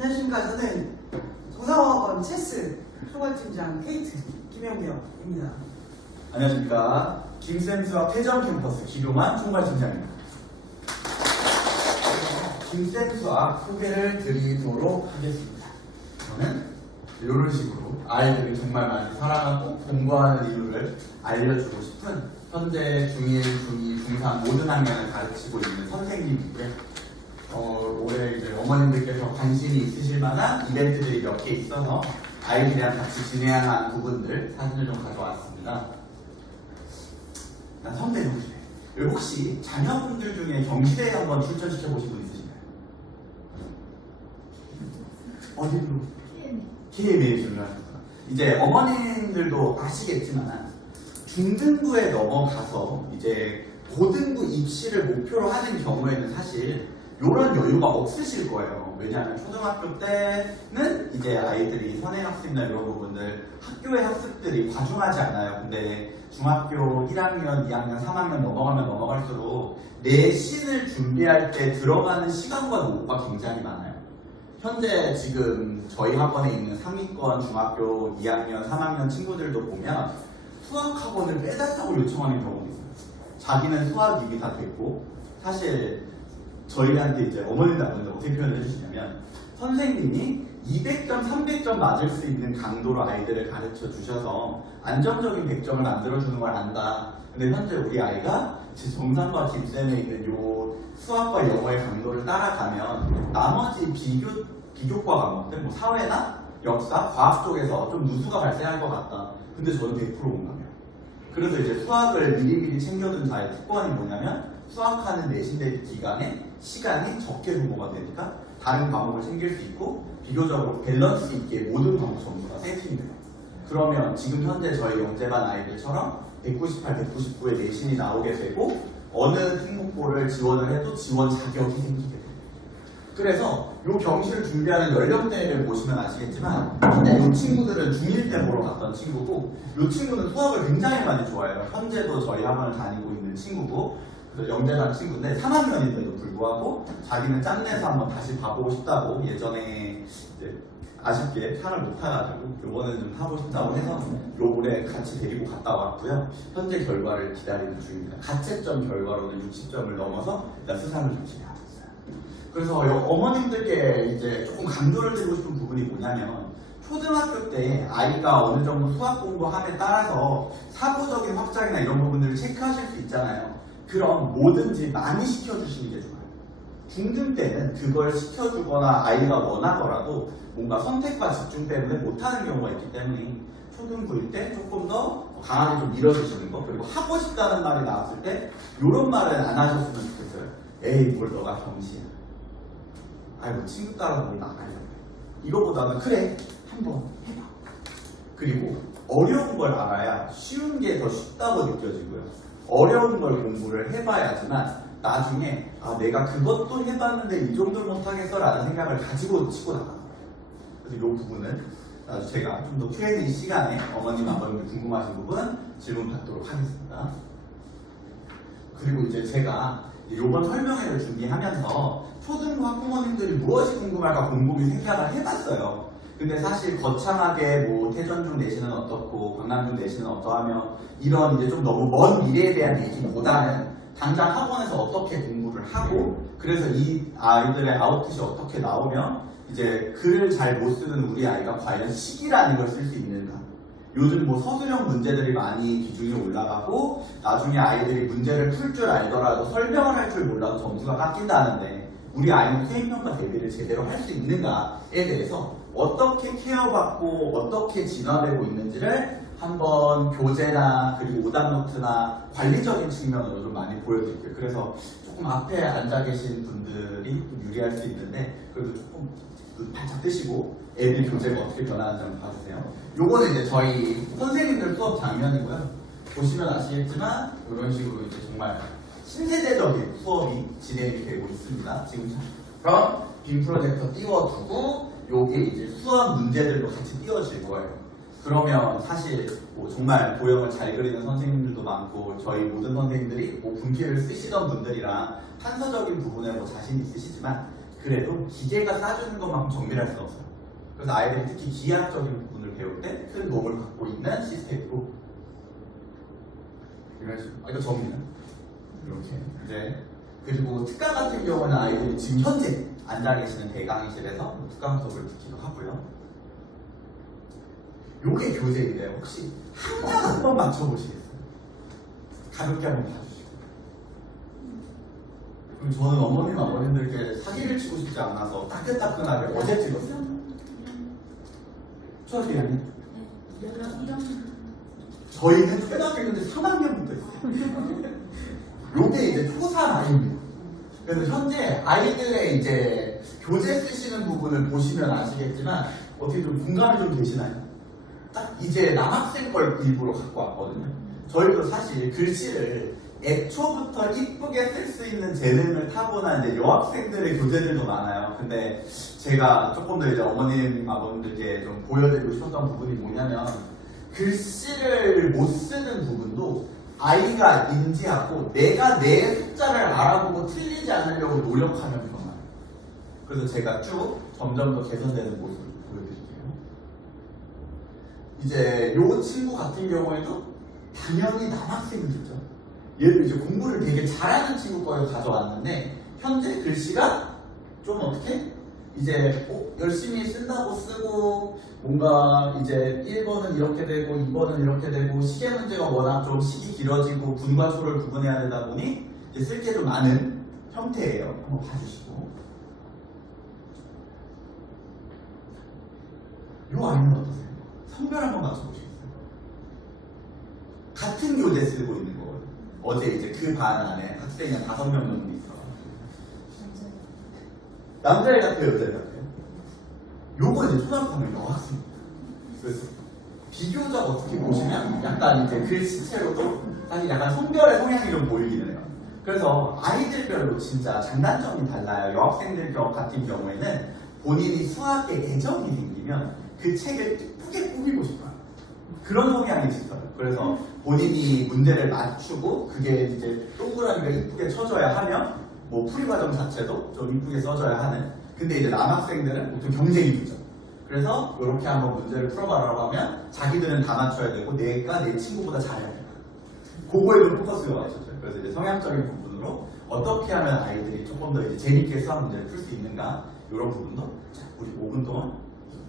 안녕하십니까. 저는 정상학원 체스 총괄팀장 케이트 김영경입니다. 안녕하십니까. 김쌤수학 태정 캠퍼스 기룡환 총괄팀장입니다. 김쌤수학 소개를 드리도록 하겠습니다. 저는 이런 식으로 아이들이 정말 많이 사랑하고 공부하는 이유를 알려주고 싶은 현재 중1, 중2, 중3 모든 학년을 가르치고 있는 선생님이고요. 올해 이제 어머님들께서 관심이 있으실 만한 이벤트들이 몇 개 있어서 아이들이랑 같이 진행한 부분들 사진을 좀 가져왔습니다. 난 선배 경시대. 혹시 자녀분들 중에 경시대에 한번 출전시켜 보신 분 있으신가요? 어디로? KMA에 출전하셨구나. 이제 어머님들도 아시겠지만 중등부에 넘어가서 이제 고등부 입시를 목표로 하는 경우에는 사실 이런 여유가 없으실 거예요. 왜냐하면 초등학교 때는 이제 아이들이 선행학습이나 이런 부분들 학교의 학습들이 과중하지 않아요. 근데 중학교 1학년, 2학년, 3학년 넘어가면 넘어갈수록 내신을 준비할 때 들어가는 시간과 노고가 굉장히 많아요. 현재 지금 저희 학원에 있는 상위권 중학교 2학년, 3학년 친구들도 보면 수학학원을 빼달라고 요청하는 경우도 있어요. 자기는 수학 이미 다 됐고, 사실 저희한테 이제 어머님들 아버님들 어떻게 표현을 해주시냐면 선생님이 200점, 300점 맞을 수 있는 강도로 아이들을 가르쳐 주셔서 안정적인 100점을 만들어주는 걸 안다. 근데 현재 우리 아이가 정상과 김쌤에 있는 요 수학과 영어의 강도를 따라가면 나머지 비교과 과목들, 뭐 사회나 역사, 과학 쪽에서 좀 누수가 발생할 것 같다. 근데 저는 100% 공감해요. 그래서 이제 수학을 미리미리 챙겨둔 자의 특권이 뭐냐면 수학하는 내신 대비 기간에 시간이 적게 소모가 되니까 다른 과목을 챙길 수 있고 비교적으로 밸런스 있게 모든 과목 점수가 세팅이 돼요. 그러면 지금 현재 저희 영재반 아이들처럼 198, 199의 내신이 나오게 되고 어느 특목고를 지원을 해도 지원 자격이 생기게 돼요. 그래서 이 경시를 준비하는 연령대를 보시면 아시겠지만 이 친구들은 중1 때 보러 갔던 친구고 이 친구는 수학을 굉장히 많이 좋아해요. 현재도 저희 학원을 다니고 있는 친구고 영재반 친구인데 3학년인데도 불구하고 자기는 짬내서 한번 다시 봐보고 싶다고 예전에 이제 아쉽게 상을 못 타가지고 요번에는 좀 타고 싶다고 해서 요 올해 같이 데리고 갔다 왔고요. 현재 결과를 기다리는 중입니다. 가채점 결과로는 60점을 넘어서 일단 수상을 좀 진행하고 있어요. 그래서 어머님들께 이제 조금 강조를 드리고 싶은 부분이 뭐냐면 초등학교 때 아이가 어느 정도 수학 공부함에 따라서 사고적인 확장이나 이런 부분들을 체크하실 수 있잖아요. 그럼 뭐든지 많이 시켜주시는 게 좋아요. 중등 때는 그걸 시켜주거나 아이가 원하더라도 뭔가 선택과 집중 때문에 못하는 경우가 있기 때문에 초등부일 때 조금 더 강하게 좀 밀어주시는 거, 그리고 하고 싶다는 말이 나왔을 때 이런 말은 안 하셨으면 좋겠어요. 에이 뭘 너가 경시야. 아이고 친구 따라서 뭘 나가려고 해. 이거보다는 그래 한번 해봐. 그리고 어려운 걸 알아야 쉬운 게 더 쉽다고 느껴지고요. 어려운 걸 공부를 해봐야지만 나중에 내가 그것도 해봤는데 이 정도를 못하겠어 라는 생각을 가지고 치고 나가요. 그래서 이 부분은 제가 좀 더 Q&A 시간에 어머님 아버님들 궁금하신 부분 질문 받도록 하겠습니다. 그리고 이제 제가 이번 설명회를 준비하면서 초등부 학부모님들이 무엇이 궁금할까 곰곰이 생각을 해봤어요. 근데 사실 거창하게 뭐 태전중 내신은 어떻고 강남중 내신은 어떠하며 이런 이제 좀 너무 먼 미래에 대한 얘기보다는 당장 학원에서 어떻게 공부를 하고 그래서 이 아이들의 아웃풋이 어떻게 나오면 이제 글을 잘 못 쓰는 우리 아이가 과연 식이라는 걸 쓸 수 있는가. 요즘 뭐 서술형 문제들이 많이 기준이 올라가고 나중에 아이들이 문제를 풀 줄 알더라도 설명을 할 줄 몰라도 점수가 깎인다는데 우리 아이는 수행평가 대비를 제대로 할 수 있는가에 대해서 어떻게 케어받고 어떻게 진화되고 있는지를 한번 교재나 그리고 오답노트나 관리적인 측면으로 좀 많이 보여드릴게요. 그래서 조금 앞에 앉아 계신 분들이 좀 유리할 수 있는데 그래도 조금 발짝 뜨시고 애들 교재가 어떻게 변하는지 한번 봐주세요. 요거는 이제 저희 선생님들 수업 장면이고요. 보시면 아시겠지만 이런 식으로 이제 정말 신세대적인 수업이 진행이 되고 있습니다. 지금처럼 빔 프로젝터 띄워두고 요게 이제 수학 문제들도 같이 띄워질 거예요. 그러면 사실 뭐 정말 도형을 잘 그리는 선생님들도 많고 저희 모든 선생님들이 뭐 분필을 쓰시던 분들이랑 판서적인 부분에 뭐 자신 있으시지만 그래도 기계가 싸주는 것만큼 정밀할 수는 없어요. 그래서 아이들이 특히 기하학적인 부분을 배울 때 큰 도움을 받고 있는 시스템이고, 이런 식으로. 이거 정리는 이렇게. 이제 그리고 특강 같은 경우는 아이들이 지금 현재 앉아 계시는 대강의실에서 특강 수업을 듣기도 하고요. 요게 교재인데 혹시 한 명 한 번 맞춰보시겠어요? 가볍게 한번 봐주시고. 그럼 저는 어머님 아버님들께 사기를 치고 싶지 않아서 따끈따끈하게 어제 찍었어요. 초등학교 1학년? 저희는 초등학교 1학년 3학년부터 있어요. 요게 이제 초사 나이입니다. 그래서 현재 아이들의 이제 교재 쓰시는 부분을 보시면 아시겠지만 어떻게 좀 공감이 좀 되시나요? 딱 이제 남학생 걸 일부러 갖고 왔거든요. 저희도 사실 글씨를 애초부터 이쁘게 쓸 수 있는 재능을 타고난 이제 여학생들의 교재들도 많아요. 근데 제가 조금 더 이제 어머님, 아버님들께 좀 보여드리고 싶었던 부분이 뭐냐면 글씨를 못 쓰는 부분도 아이가 인지하고 내가 내 숫자를 알아보고 틀리지 않으려고 노력하면 변화요. 그래서 제가 쭉 점점 더 개선되는 모습을 보여드릴게요. 이제 요 친구 같은 경우에도 당연히 남학생이죠. 얘도 이제 공부를 되게 잘하는 친구 거를 가져왔는데 현재 글씨가 좀 어떻게 이제 열심히 쓴다고 쓰고 뭔가 이제 1번은 이렇게 되고 2번은 이렇게 되고 시계 문제가 워낙 좀 식이 길어지고 분과 소를 구분해야 되다 보니 이제 쓸 게 좀 많은 형태예요. 한번 봐주시고. 요 아이는 어떠세요? 성별 한번 맞춰보시겠어요? 같은 교재 쓰고 있는 거거든요. 어제 이제 그 반 안에 학생이 한 5명 정도 있어. 남자애 같아요, 여자애 같아요? 요거 이제 초등학교 3학년 여학생입니다. 그래서 비교적 어떻게 보시면 약간 이제 글씨체로도 사실 약간 성별의 성향이 좀 보이기는 해요. 그래서 아이들별로 진짜 장단점이 달라요. 여학생들 같은 경우에는 본인이 수학에 애정이 생기면 그 책을 예쁘게 꾸미고 싶어요. 그런 성향이 있어요. 그래서 본인이 문제를 맞추고 그게 이제 동그라미가 이쁘게 쳐져야 하면 뭐 풀이 과정 자체도 좀 이쁘게 써줘야 하는. 근데 이제 남학생들은 보통 경쟁이 붙죠. 그래서 이렇게 한번 문제를 풀어봐라고 하면 자기들은 다 맞춰야 되고 내가 내 친구보다 잘해야 돼요. 그거에 좀 포커스가 맞춰져요. 그래서 이제 성향적인 부분으로 어떻게 하면 아이들이 조금 더 이제 재밌게 수학 문제를 풀 수 있는가 이런 부분도 자, 우리 5분 동안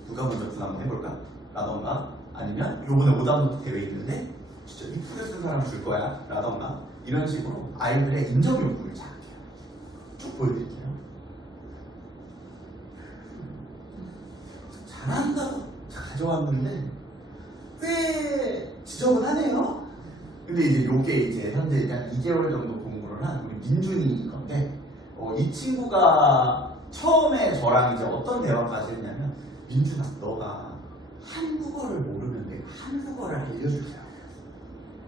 누가 먼저 분 한번 해볼까? 라던가 아니면 요번에 오답노트 대회 있는데 진짜 이쁘게 쓴 사람 줄 거야 라던가 이런 식으로 아이들의 인정 욕구를 자극해요. 쭉 보여드릴게요. 잘한다고 가져왔는데 꽤 지저분하네요. 근데 이제 요게 이제 현재 한 2개월 정도 공부를 한 우리 민준이 건데 이 친구가 처음에 저랑 이제 어떤 대화까지 했냐면 민준아 너가 한국어를 모르면 내가 한국어를 알려줄게요.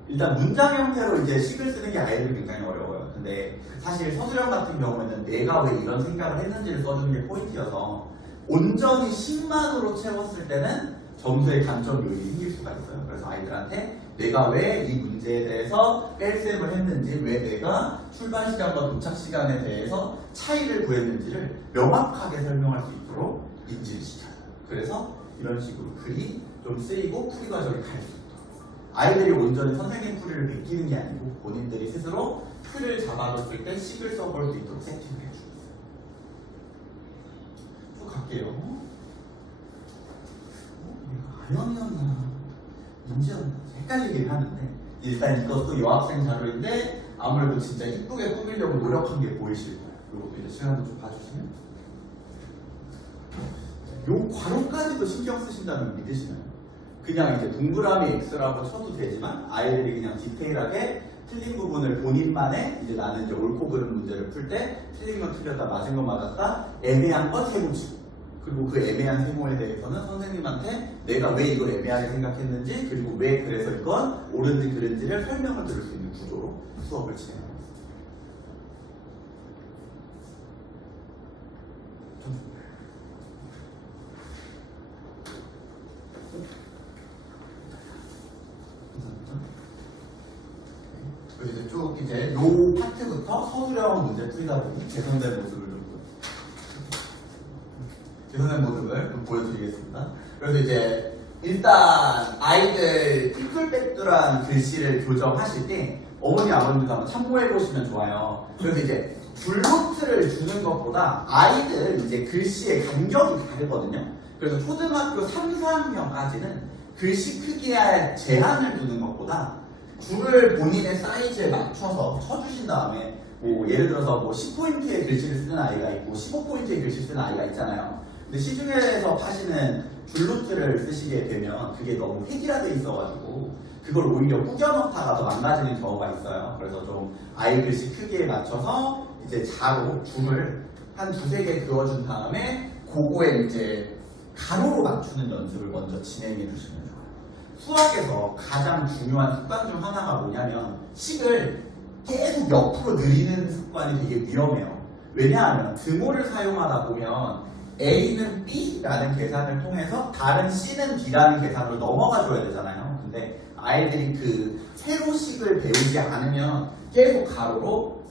일단 문장 형태로 이제 식을 쓰는 게 아이들이 굉장히 어려워요. 근데 사실 서술형 같은 경우에는 내가 왜 이런 생각을 했는지를 써주는 게 포인트여서 온전히 10만으로 채웠을 때는 점수의 감점 요인이 생길 수가 있어요. 그래서 아이들한테 내가 왜 이 문제에 대해서 뺄셈을 했는지, 왜 내가 출발 시간과 도착 시간에 대해서 차이를 구했는지를 명확하게 설명할 수 있도록 인지를 시켜요. 그래서 이런 식으로 글이 좀 쓰이고 풀이 과정이 갈 수 있도록. 아이들이 온전히 선생님 풀이를 베끼는 게 아니고 본인들이 스스로 틀을 잡아줬을 때 식을 써볼 수 있도록 세팅을 해주고 있어요. 쭉 갈게요. 아영이었나 민지였나 헷갈리긴 하는데 일단 이것도 여학생 자료인데 아무래도 진짜 이쁘게 꾸미려고 노력한 게 보이실 거예요. 이것도 이제 시간을 좀 봐주시면 요 괄호까지도 신경 쓰신다면 믿으시나요? 그냥 이제 동그라미 X라고 쳐도 되지만 아이들이 그냥 디테일하게 틀린 부분을 본인만의 이제 나는 이제 옳고 그른 문제를 풀 때 틀린 건 틀렸다 맞은 건 맞았다 애매한 건 세고치고 그리고 그 애매한 세모에 대해서는 선생님한테 내가 왜 이걸 애매하게 생각했는지 그리고 왜 그래서 이건 옳은지 그른지를 설명을 들을 수 있는 구조로 수업을 진행합니다. 그리고 이제 쭉 이제 요 파트부터 서술형 문제 풀이다 보니 개선된 모습을 좀 보여요. 고르는 모습을 좀 보여드리겠습니다. 그래서 이제 일단 아이들 삐뚤빼뚤한 글씨를 교정하실 때 어머니 아버님도 한번 참고해 보시면 좋아요. 그래서 이제 줄노트를 주는 것보다 아이들 이제 글씨의 간격이 다르거든요. 그래서 초등학교 3, 4학년까지는 글씨 크기에 제한을 두는 것보다 줄을 본인의 사이즈에 맞춰서 쳐주신 다음에 뭐 예를 들어서 뭐 10포인트의 글씨를 쓰는 아이가 있고 15포인트의 글씨를 쓰는 아이가 있잖아요. 근데 시중에서 파시는 줄노트를 쓰시게 되면 그게 너무 획일화되어 있어가지고 그걸 오히려 꾸겨넣다가 더 망가지는 경우가 있어요. 그래서 좀 아이 글씨 크기에 맞춰서 이제 자로 줄을 한 두세 개 그어준 다음에 그거에 이제 가로로 맞추는 연습을 먼저 진행해 주시면 좋아요. 수학에서 가장 중요한 습관 중 하나가 뭐냐면 식을 계속 옆으로 늘리는 습관이 되게 위험해요. 왜냐하면 등호를 사용하다 보면 A는 B라는 계산을 통해서 다른 C는 D라는 계산으로 넘어가 줘야 되잖아요. 근데 아이들이 그 세로식을 배우지 않으면 계속 가로로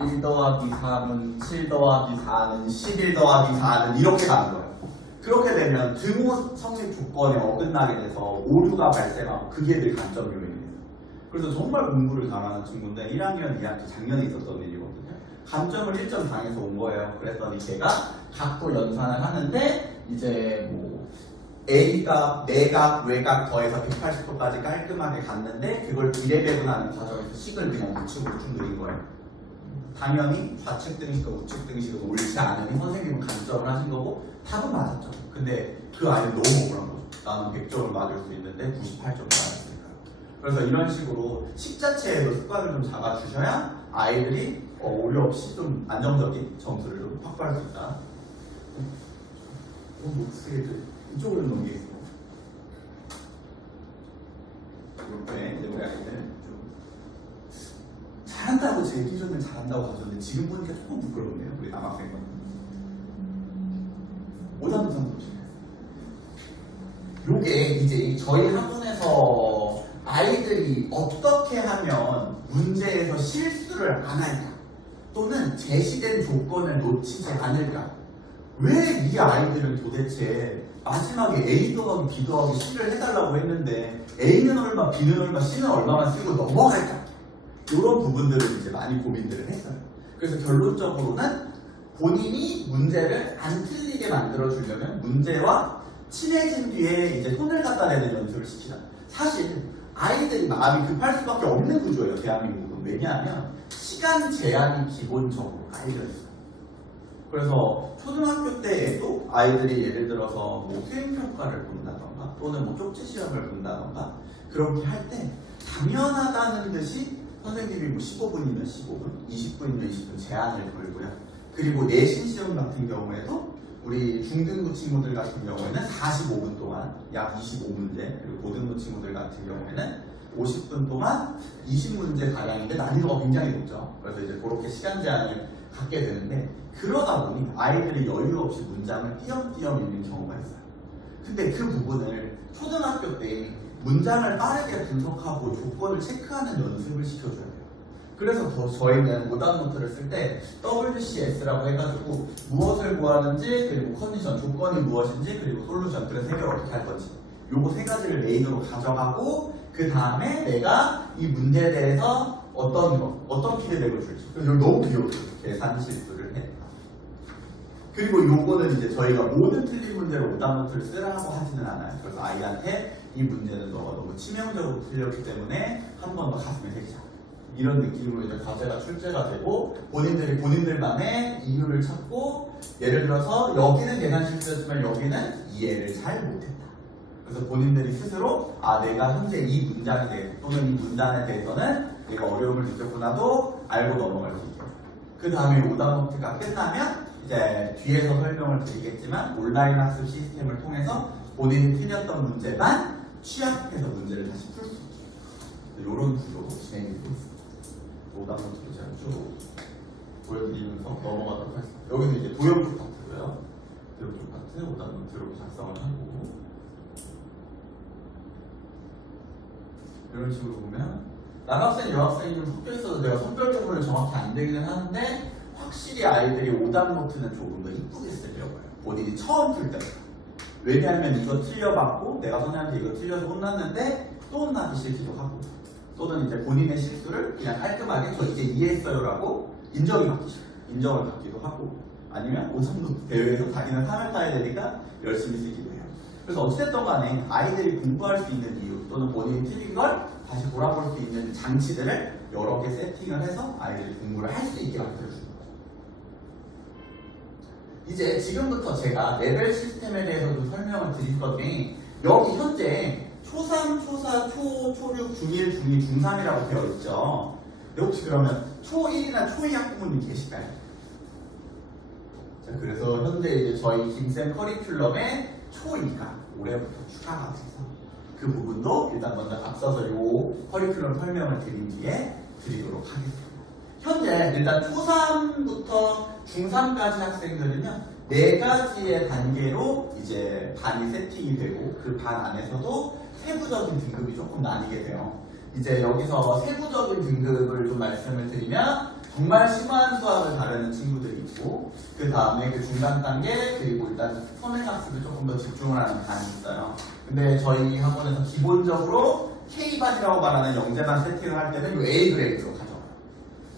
1 더하기 3은 7 더하기 4는 11 더하기 4는 이렇게 가는 거예요. 그렇게 되면 등호 성립 조건에 어긋나게 돼서 오류가 발생하고 그게 늘 감점 요인이에요. 그래서 정말 공부를 잘하는 친구인데 1학년, 2학기 작년에 있었던 일이거든요. 감점을 1점 당해서 온 거예요. 그랬더니 제가 각도 연산을 하는데 이제 뭐 A각, 내각, 외각 더해서 180도까지 깔끔하게 갔는데 그걸 비례 배분하는 과정에서 식을 그냥 우측으로 쭉 늘린 거예요. 당연히 좌측 등식과 우측 등식은 옳지 않으니 선생님은 감점을 하신 거고 답은 맞았죠. 근데 그 아이는 너무 억울한 거죠. 나는 100점을 맞을 수 있는데 98점을 맞았으니까. 그래서 이런 식으로 식 자체에도 습관을 좀 잡아주셔야 아이들이 오류 없이 좀 안정적인 점수를 좀 확보할 수 있다. 목소리를 이쪽으로 넘기겠습니다. 이렇게 이제 우리 아이들 좀 잘한다고 제 기준은 잘한다고 하셨는데 지금 보니까 조금 부끄럽네요. 우리 남학생은. 오답 선수 보시면 요게 이제 저희 학원에서 아이들이 어떻게 하면 문제에서 실수를 안 할까 또는 제시된 조건을 놓치지 않을까 왜 이 아이들은 도대체 마지막에 A 더하기 B 더하기 C를 해달라고 했는데 A는 얼마, B는 얼마, C는 얼마만 쓰고 넘어갈까 이런 부분들을 이제 많이 고민들을 했어요. 그래서 결론적으로는 본인이 문제를 안 틀리게 만들어주려면 문제와 친해진 뒤에 이제 손을 갖다 대는 연습을 시키자. 사실 아이들이 마음이 급할 수밖에 없는 구조예요. 대한민국은. 왜냐하면 시간 제한이 기본적으로 깔려 있어요. 그래서 초등학교 때에도 아이들이 예를 들어서 뭐 수행평가를 본다던가 또는 뭐 쪽지 시험을 본다던가 그렇게 할 때 당연하다는 듯이 선생님이 뭐 15분이면 15분, 20분이면 20분 제한을 걸고요. 그리고 내신 시험 같은 경우에도 우리 중등부 친구들 같은 경우에는 45분 동안 약 25문제, 그리고 고등부 친구들 같은 경우에는 50분 동안 20문제 가량인데 난이도가 굉장히 높죠. 그래서 이제 그렇게 시간 제한을 갖게 되는데 그러다 보니 아이들이 여유 없이 문장을 띄엄띄엄 읽는 경우가 있어요. 근데 그 부분을 초등학교 때 문장을 빠르게 분석하고 조건을 체크하는 연습을 시켜줘야 돼요. 그래서 더 저희는 오답 노트를 쓸 때 WCS라고 해가지고 무엇을 구하는지 그리고 컨디션, 조건이 무엇인지 그리고 솔루션, 그래서 해결을 어떻게 할 건지 요거 세 가지를 메인으로 가져가고 그 다음에 내가 이 문제에 대해서 어떤 피드백을 줄지 이거 너무 귀여워요. 계산 실수를 해. 그리고 요거는 이제 저희가 모든 틀린 문제를 오답 노트를 쓰라고 하지는 않아요. 그래서 아이한테 이 문제는 너가 너무 치명적으로 틀렸기 때문에 한 번 더 가슴에 새기자. 이런 느낌으로 이제 과제가 출제가 되고 본인들만의 이유를 찾고 예를 들어서 여기는 계산 실수였지만 여기는 이해를 잘 못했다. 그래서 본인들이 스스로 내가 현재 이 문장에 대해서 또는 이 문단에 대해서는 내가 어려움을 느꼈구나도 알고 넘어갈 수 있게. 그 다음에 오답 노트가 끝나면 이제 뒤에서 설명을 드리겠지만 온라인 학습 시스템을 통해서 본인이 틀렸던 문제만 취합해서 문제를 다시 풀 수 있게. 이런 구조로 진행이 되고 있습니다. 오답 노트를 제가 쭉 보여드리면서 넘어가도록 하겠습니다. 여기는 이제 도형쪽 파트고요. 도형쪽 파트 오답 노트로 작성을 하고 이런 식으로 보면 남학생, 여학생이 좀 섞여 있어서 내가 선별 구분을 정확히 안 되기는 하는데 확실히 아이들이 오답 노트는 조금 더 이쁘게 쓰려고요. 본인이 처음 풀 때. 왜냐하면 이거 틀려봤고 내가 선생님한테 이거 틀려서 혼났는데 또 혼나기 싫기도 하고, 또는 이제 본인의 실수를 그냥 깔끔하게 저 이제 이해했어요라고 인정을 받기도 하고, 아니면 오성도 대회에서 자기는 상을 타야 되니까 열심히 쓰기도 해요. 그래서 어찌됐든 간에 아이들이 공부할 수 있는 이유, 또는 본인이 틀린 걸 다시 돌아볼 수 있는 장치들을 여러 개 세팅을 해서 아이들이 공부를 할 수 있게 만들어주는 거죠. 이제 지금부터 제가 레벨 시스템에 대해서도 설명을 드릴 건데, 여기 현재 초3, 초4, 초6, 중1, 중2, 중3이라고 되어 있죠. 근데 혹시 그러면 초1이나 초2 학부모님 계실까요? 자, 그래서 현재 이제 저희 김쌤 커리큘럼에 초2가 올해부터 추가가 돼서 그 부분도 일단 먼저 앞서서 요 커리큘럼 설명을 드린 뒤에 드리도록 하겠습니다. 현재 일단 초3부터 중3까지 학생들은요, 4가지의 단계로 이제 반이 세팅이 되고, 그 반 안에서도 세부적인 등급이 조금 나뉘게 돼요. 이제 여기서 세부적인 등급을 좀 말씀을 드리면, 정말 심한 수학을 다루는 친구들이 있고, 그 다음에 그 중간 단계, 그리고 일단 선행학습을 조금 더 집중을 하는 반이 있어요. 근데 저희 학원에서 기본적으로 K반이라고 말하는 영재반 세팅을 할 때는 A 그레이드로 가져와요.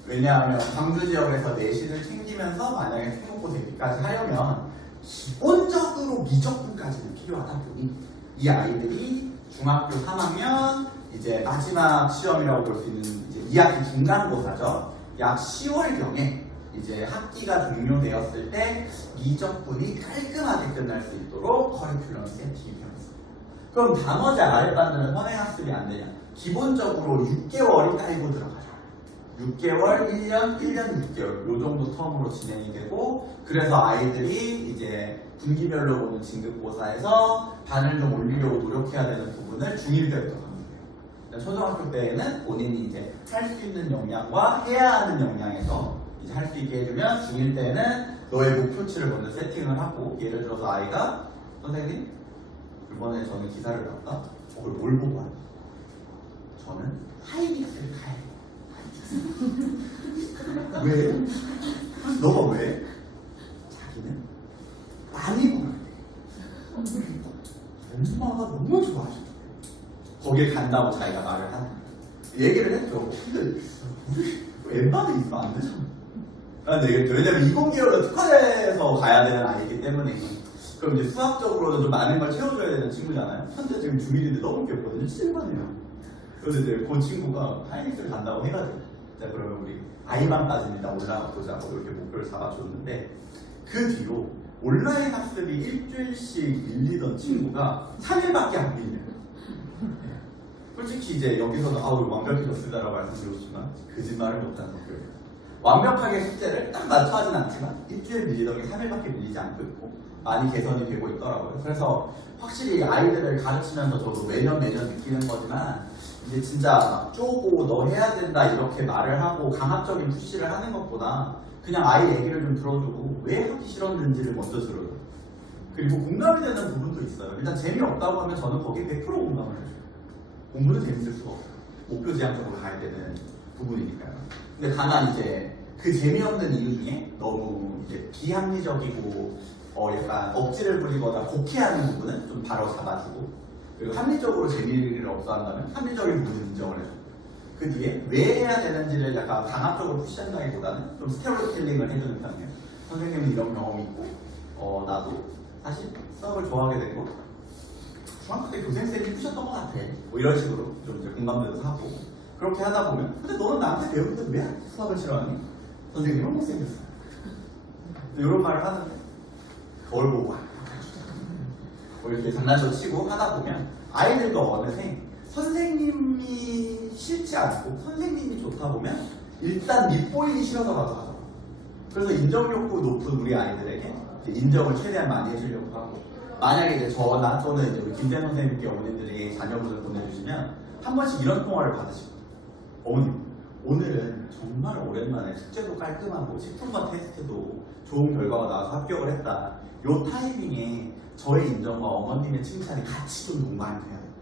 왜냐하면 광주 지역에서 내신을 챙기면서 만약에 특목고 대비까지 하려면 기본적으로 미적분까지는 필요하다 보니 이 아이들이 중학교 3학년 이제 마지막 시험이라고 볼 수 있는 이제 2학기 중간고사죠. 약 10월경에 이제 학기가 종료되었을 때 미적분이 깔끔하게 끝날 수 있도록 커리큘럼 세팅이 되었습니다. 그럼 나머지 아랫반들은 선행학습이 안 되냐? 기본적으로 6개월이 깔고 들어가죠. 6개월, 1년, 1년 6개월 요 정도 텀으로 진행이 되고, 그래서 아이들이 이제 분기별로 보는 진급고사에서 반을 좀 올리려고 노력해야 되는 부분을 중1 때부터 하는 거예요. 초등학교 때에는 본인이 이제 할 수 있는 역량과 해야 하는 역량에서 이제 할 수 있게 해주면, 중1 때는 너의 목표치를 먼저 세팅을 하고, 예를 들어서 아이가 선생님 이번에 저는 기사를 봤다. 그걸 뭘 보고 하냐? 저는 하이닉스를 가야 돼. 왜? 너가 왜? 자기는 많이 보면 돼. 엄마가 너무 좋아하셔. 거길 간다고 자기가 말을 하는 얘기를 했죠. 근데 우리 웬만하면 있으면 안 되잖아. 라는 얘기를 했죠. 왜냐면 이공계열로 특화돼서 가야 되는 아이기 때문에. 그럼 이제 수학적으로는 좀 많은 걸 채워줘야 되는 친구잖아요. 현재 지금 중1인데 너무 귀엽거든요. 7반이에요. 그래서 이제 그 친구가 하이닉스를 간다고 해가지고, 자, 그러면 우리 I반까지는 일단 올라가 보자고 이렇게 목표를 잡아줬는데, 그 뒤로 온라인 학습이 일주일씩 밀리던 친구가 3일밖에 안 밀려요. 솔직히 이제 여기서는 우리 완벽해졌습니다라고 말씀드렸지만 거짓말을 못하는 학교예요. 완벽하게 숙제를 딱 맞춰 하진 않지만 일주일 밀리던 게 3일밖에 밀리지 않고 있고 많이 개선이 되고 있더라고요. 그래서 확실히 아이들을 가르치면서 저도 매년 느끼는 거지만, 이제 진짜 쪼고 너 해야 된다 이렇게 말을 하고 강압적인 푸시를 하는 것보다 그냥 아이 얘기를 좀 들어주고 왜 하기 싫었는지를 먼저 들어요. 그리고 공감이 되는 부분도 있어요. 일단 재미없다고 하면 저는 거기에 100% 공감을 해줘요. 공부는 재밌을 수가 없어요. 목표 지향적으로 가야 되는 부분이니까요. 근데 다만 이제 그 재미없는 이유 중에 너무 이제 비합리적이고 약간 억지를 부리거나 곡해하는 부분은 좀 바로 잡아주고, 그리고 합리적으로 재미를 없어한다면 합리적인 부분을 인정을 해줘요. 그 뒤에 왜 해야 되는지를 약간 강압적으로 푸시한다기보다는 좀 스토리텔링을 해주는 편이에요. 선생님은 이런 경험이 있고 나도 사실 수학을 좋아하게 되고 중학교 때 교생쌤이 푸셨던 것 같아. 뭐 이런 식으로 좀 이제 공감대도 사고, 그렇게 하다 보면 근데 너는 나한테 배우는데 왜 수학을 싫어하니? 선생님은 못생겼어. 이런 말을 하는데 거울 보고 뭐 이렇게 장난도 치고 하다 보면 아이들도 어느새 선생님이 싫지 않고 선생님이 좋다 보면 일단 밑보이기 싫어서 가져가죠. 그래서 인정욕구 높은 우리 아이들에게 인정을 최대한 많이 해주려고 하고, 만약에 이제 저나 또는 이제 우리 김재 선생님께 어머님들이 자녀분을 보내주시면 한 번씩 이런 통화를 받으시거든요. 어머님, 오늘은 정말 오랜만에 숙제도 깔끔하고 식품과 테스트도 좋은 결과가 나와서 합격을 했다. 요 타이밍에 저의 인정과 어머님의 칭찬이 같이 좀 동반이 돼야 돼요.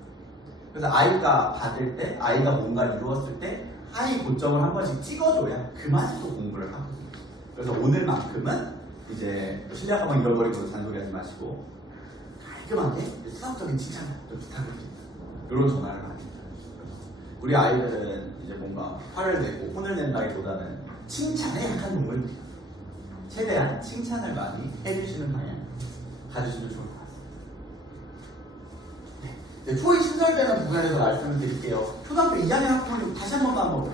그래서 아이가 받을 때, 아이가 뭔가 이루었을 때 하이 고점을 한 번씩 찍어줘야 그만큼 공부를 하거든요. 그래서 오늘만큼은 이제 실력하면 잃어버리고 잔소리하지 마시고 깔끔하게 수학적인 칭찬을 좀 부탁드립니다. 이런 전화를 많이 드려요. 우리 아이들은 이제 뭔가 화를 내고 혼을 낸다기보다는 칭찬에 약한 동물입니다. 최대한 칭찬을 많이 해주시는 방향 가주시면 좋을 것 같습니다. 네, 초이 신설되는 부분에 대해서 말씀을 드릴게요. 초등학교 2학년 학부모님 다시 한 번만 한번.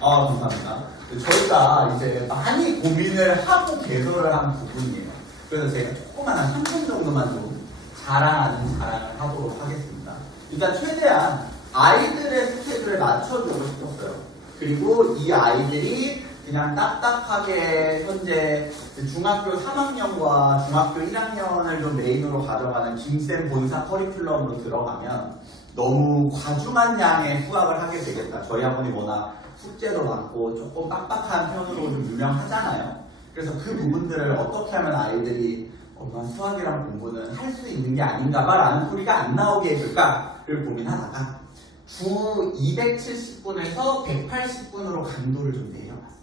감사합니다. 저희가 이제 많이 고민을 하고 개설을 한 부분이에요. 그래서 제가 조그만한 한 분 정도만 좀 자랑을 하도록 하겠습니다. 일단 최대한 아이들의 스케줄에 맞춰주고 싶었어요. 그리고 이 아이들이 그냥 딱딱하게 현재 중학교 3학년과 중학교 1학년을 좀 메인으로 가져가는 김쌤 본사 커리큘럼으로 들어가면 너무 과중한 양의 수학을 하게 되겠다. 저희 학원이 워낙 숙제도 많고 조금 빡빡한 편으로 좀 유명하잖아요. 그래서 그 부분들을 어떻게 하면 아이들이 엄마 수학이랑 공부는 할 수 있는 게 아닌가 봐 라는 소리가 안 나오게 해줄까를 고민하다가 주 270분에서 180분으로 강도를 좀 내려봤어요.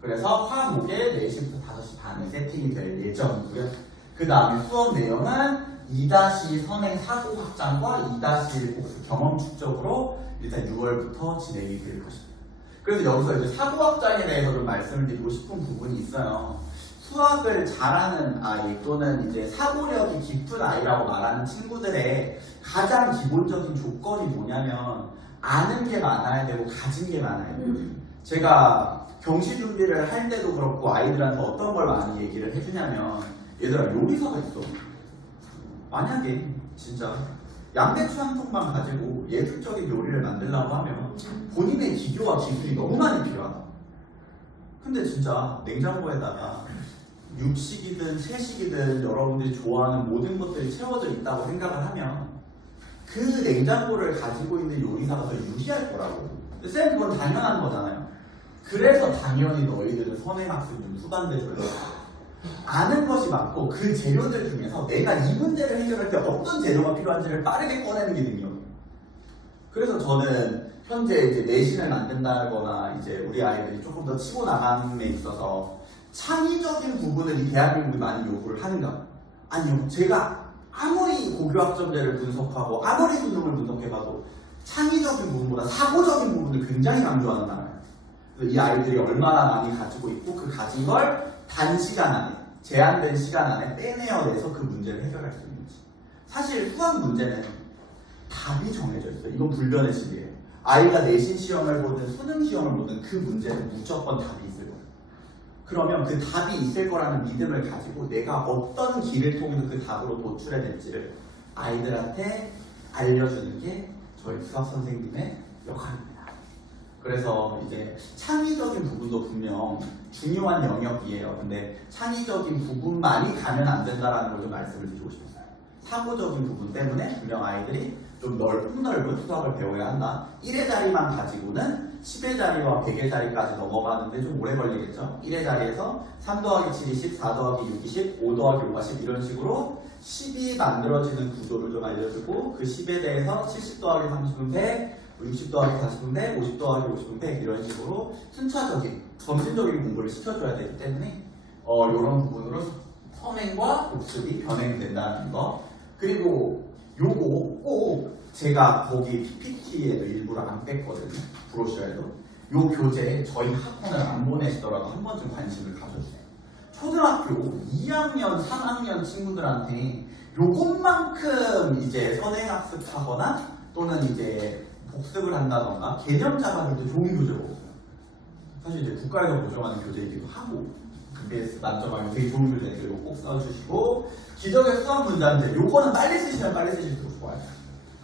그래서 화목에 4시부터 5시 반에 세팅이 될 예정이고요. 그 다음에 수업 내용은 2- 선행 사고 확장과 2- 복수 경험 축적으로 일단 6월부터 진행이 될 것입니다. 그래서 여기서 이제 사고 확장에 대해서 좀 말씀을 드리고 싶은 부분이 있어요. 수학을 잘하는 아이 또는 이제 사고력이 깊은 아이라고 말하는 친구들의 가장 기본적인 조건이 뭐냐면 아는 게 많아야 되고 가진 게 많아야 돼요. 제가 경시 준비를 할 때도 그렇고 아이들한테 어떤 걸 많이 얘기를 해주냐면 얘들아 요리사가 있어. 만약에 진짜 양배추 한 통만 가지고 예술적인 요리를 만들려고 하면 본인의 기교와 기술이 너무 많이 필요하다. 근데 진짜 냉장고에다가 육식이든 채식이든 여러분들이 좋아하는 모든 것들이 채워져 있다고 생각을 하면 그 냉장고를 가지고 있는 요리사가 더 유리할 거라고. 근데 쌤 그건 당연한 거잖아요. 그래서 당연히 너희들은 선행학습 좀 수반돼줘야 돼. 아는 것이 많고 그 재료들 중에서 내가 이 문제를 해결할 때 어떤 재료가 필요한지를 빠르게 꺼내는 게 능력이에요. 그래서 저는 현재 이제 내신을 만든다거나 이제 우리 아이들이 조금 더 치고 나감에 있어서 창의적인 부분을 이 대한민국이 많이 요구를 하는가? 아니요. 제가 아무리 고교학점제를 분석하고 아무리 수능을 분석해봐도 창의적인 부분보다 사고적인 부분을 굉장히 강조하는 나라예요. 그래서 이 아이들이 얼마나 많이 가지고 있고 그 가진 걸 단시간 안에 제한된 시간 안에 빼내어내서 그 문제를 해결할 수 있는지. 사실 수학 문제는 답이 정해져 있어요. 이건 불변의 진리예요. 아이가 내신 시험을 보든 수능 시험을 보든 그 문제는 무조건 답이 있을 거예요. 그러면 그 답이 있을 거라는 믿음을 가지고 내가 어떤 길을 통해서 그 답으로 도출해낼지를 아이들한테 알려주는 게 저희 수학 선생님의 역할입니다. 그래서 이제 창의적인 부분도 분명 중요한 영역이에요. 근데 창의적인 부분만이 가면 안 된다는 걸 좀 말씀을 드리고 싶었어요. 사고적인 부분 때문에 분명 아이들이 좀 넓은 수학을 배워야 한다. 1의 자리만 가지고는 10의 자리와 100의 자리까지 넘어가는데 좀 오래 걸리겠죠. 1의 자리에서 3 더하기 7이 10, 4 더하기 6이 10, 5 더하기 5가 10 이런 식으로 10이 만들어지는 구조를 좀 알려주고 그 10에 대해서 70 더하기 30은 100, 60 더하기 40은 100, 50 더하기 50은 100 이런 식으로 순차적인 점진적인 공부를 시켜줘야 되기 때문에 이런 부분으로 선행과 복습이 병행된다는 거. 그리고 요거 꼭 제가 거기 PPT에도 일부러 안 뺐거든요. 브로셔에도. 요 교재에 저희 학원을 안 보내시더라도 한 번쯤 관심을 가져주세요. 초등학교 2학년, 3학년 친구들한테 요것만큼 이제 선행학습하거나 또는 이제 복습을 한다던가 개념 잡아줄 때 좋은 교재가 없어요. 사실 이제 국가에서 보정하는 교재이기도 하고 BS 만점하면 되게 좋은 교재니까 이거 꼭 써주시고 기적의 수학 문제인데 요거는 빨리 쓰시면 빨리 쓰실수록 좋아요.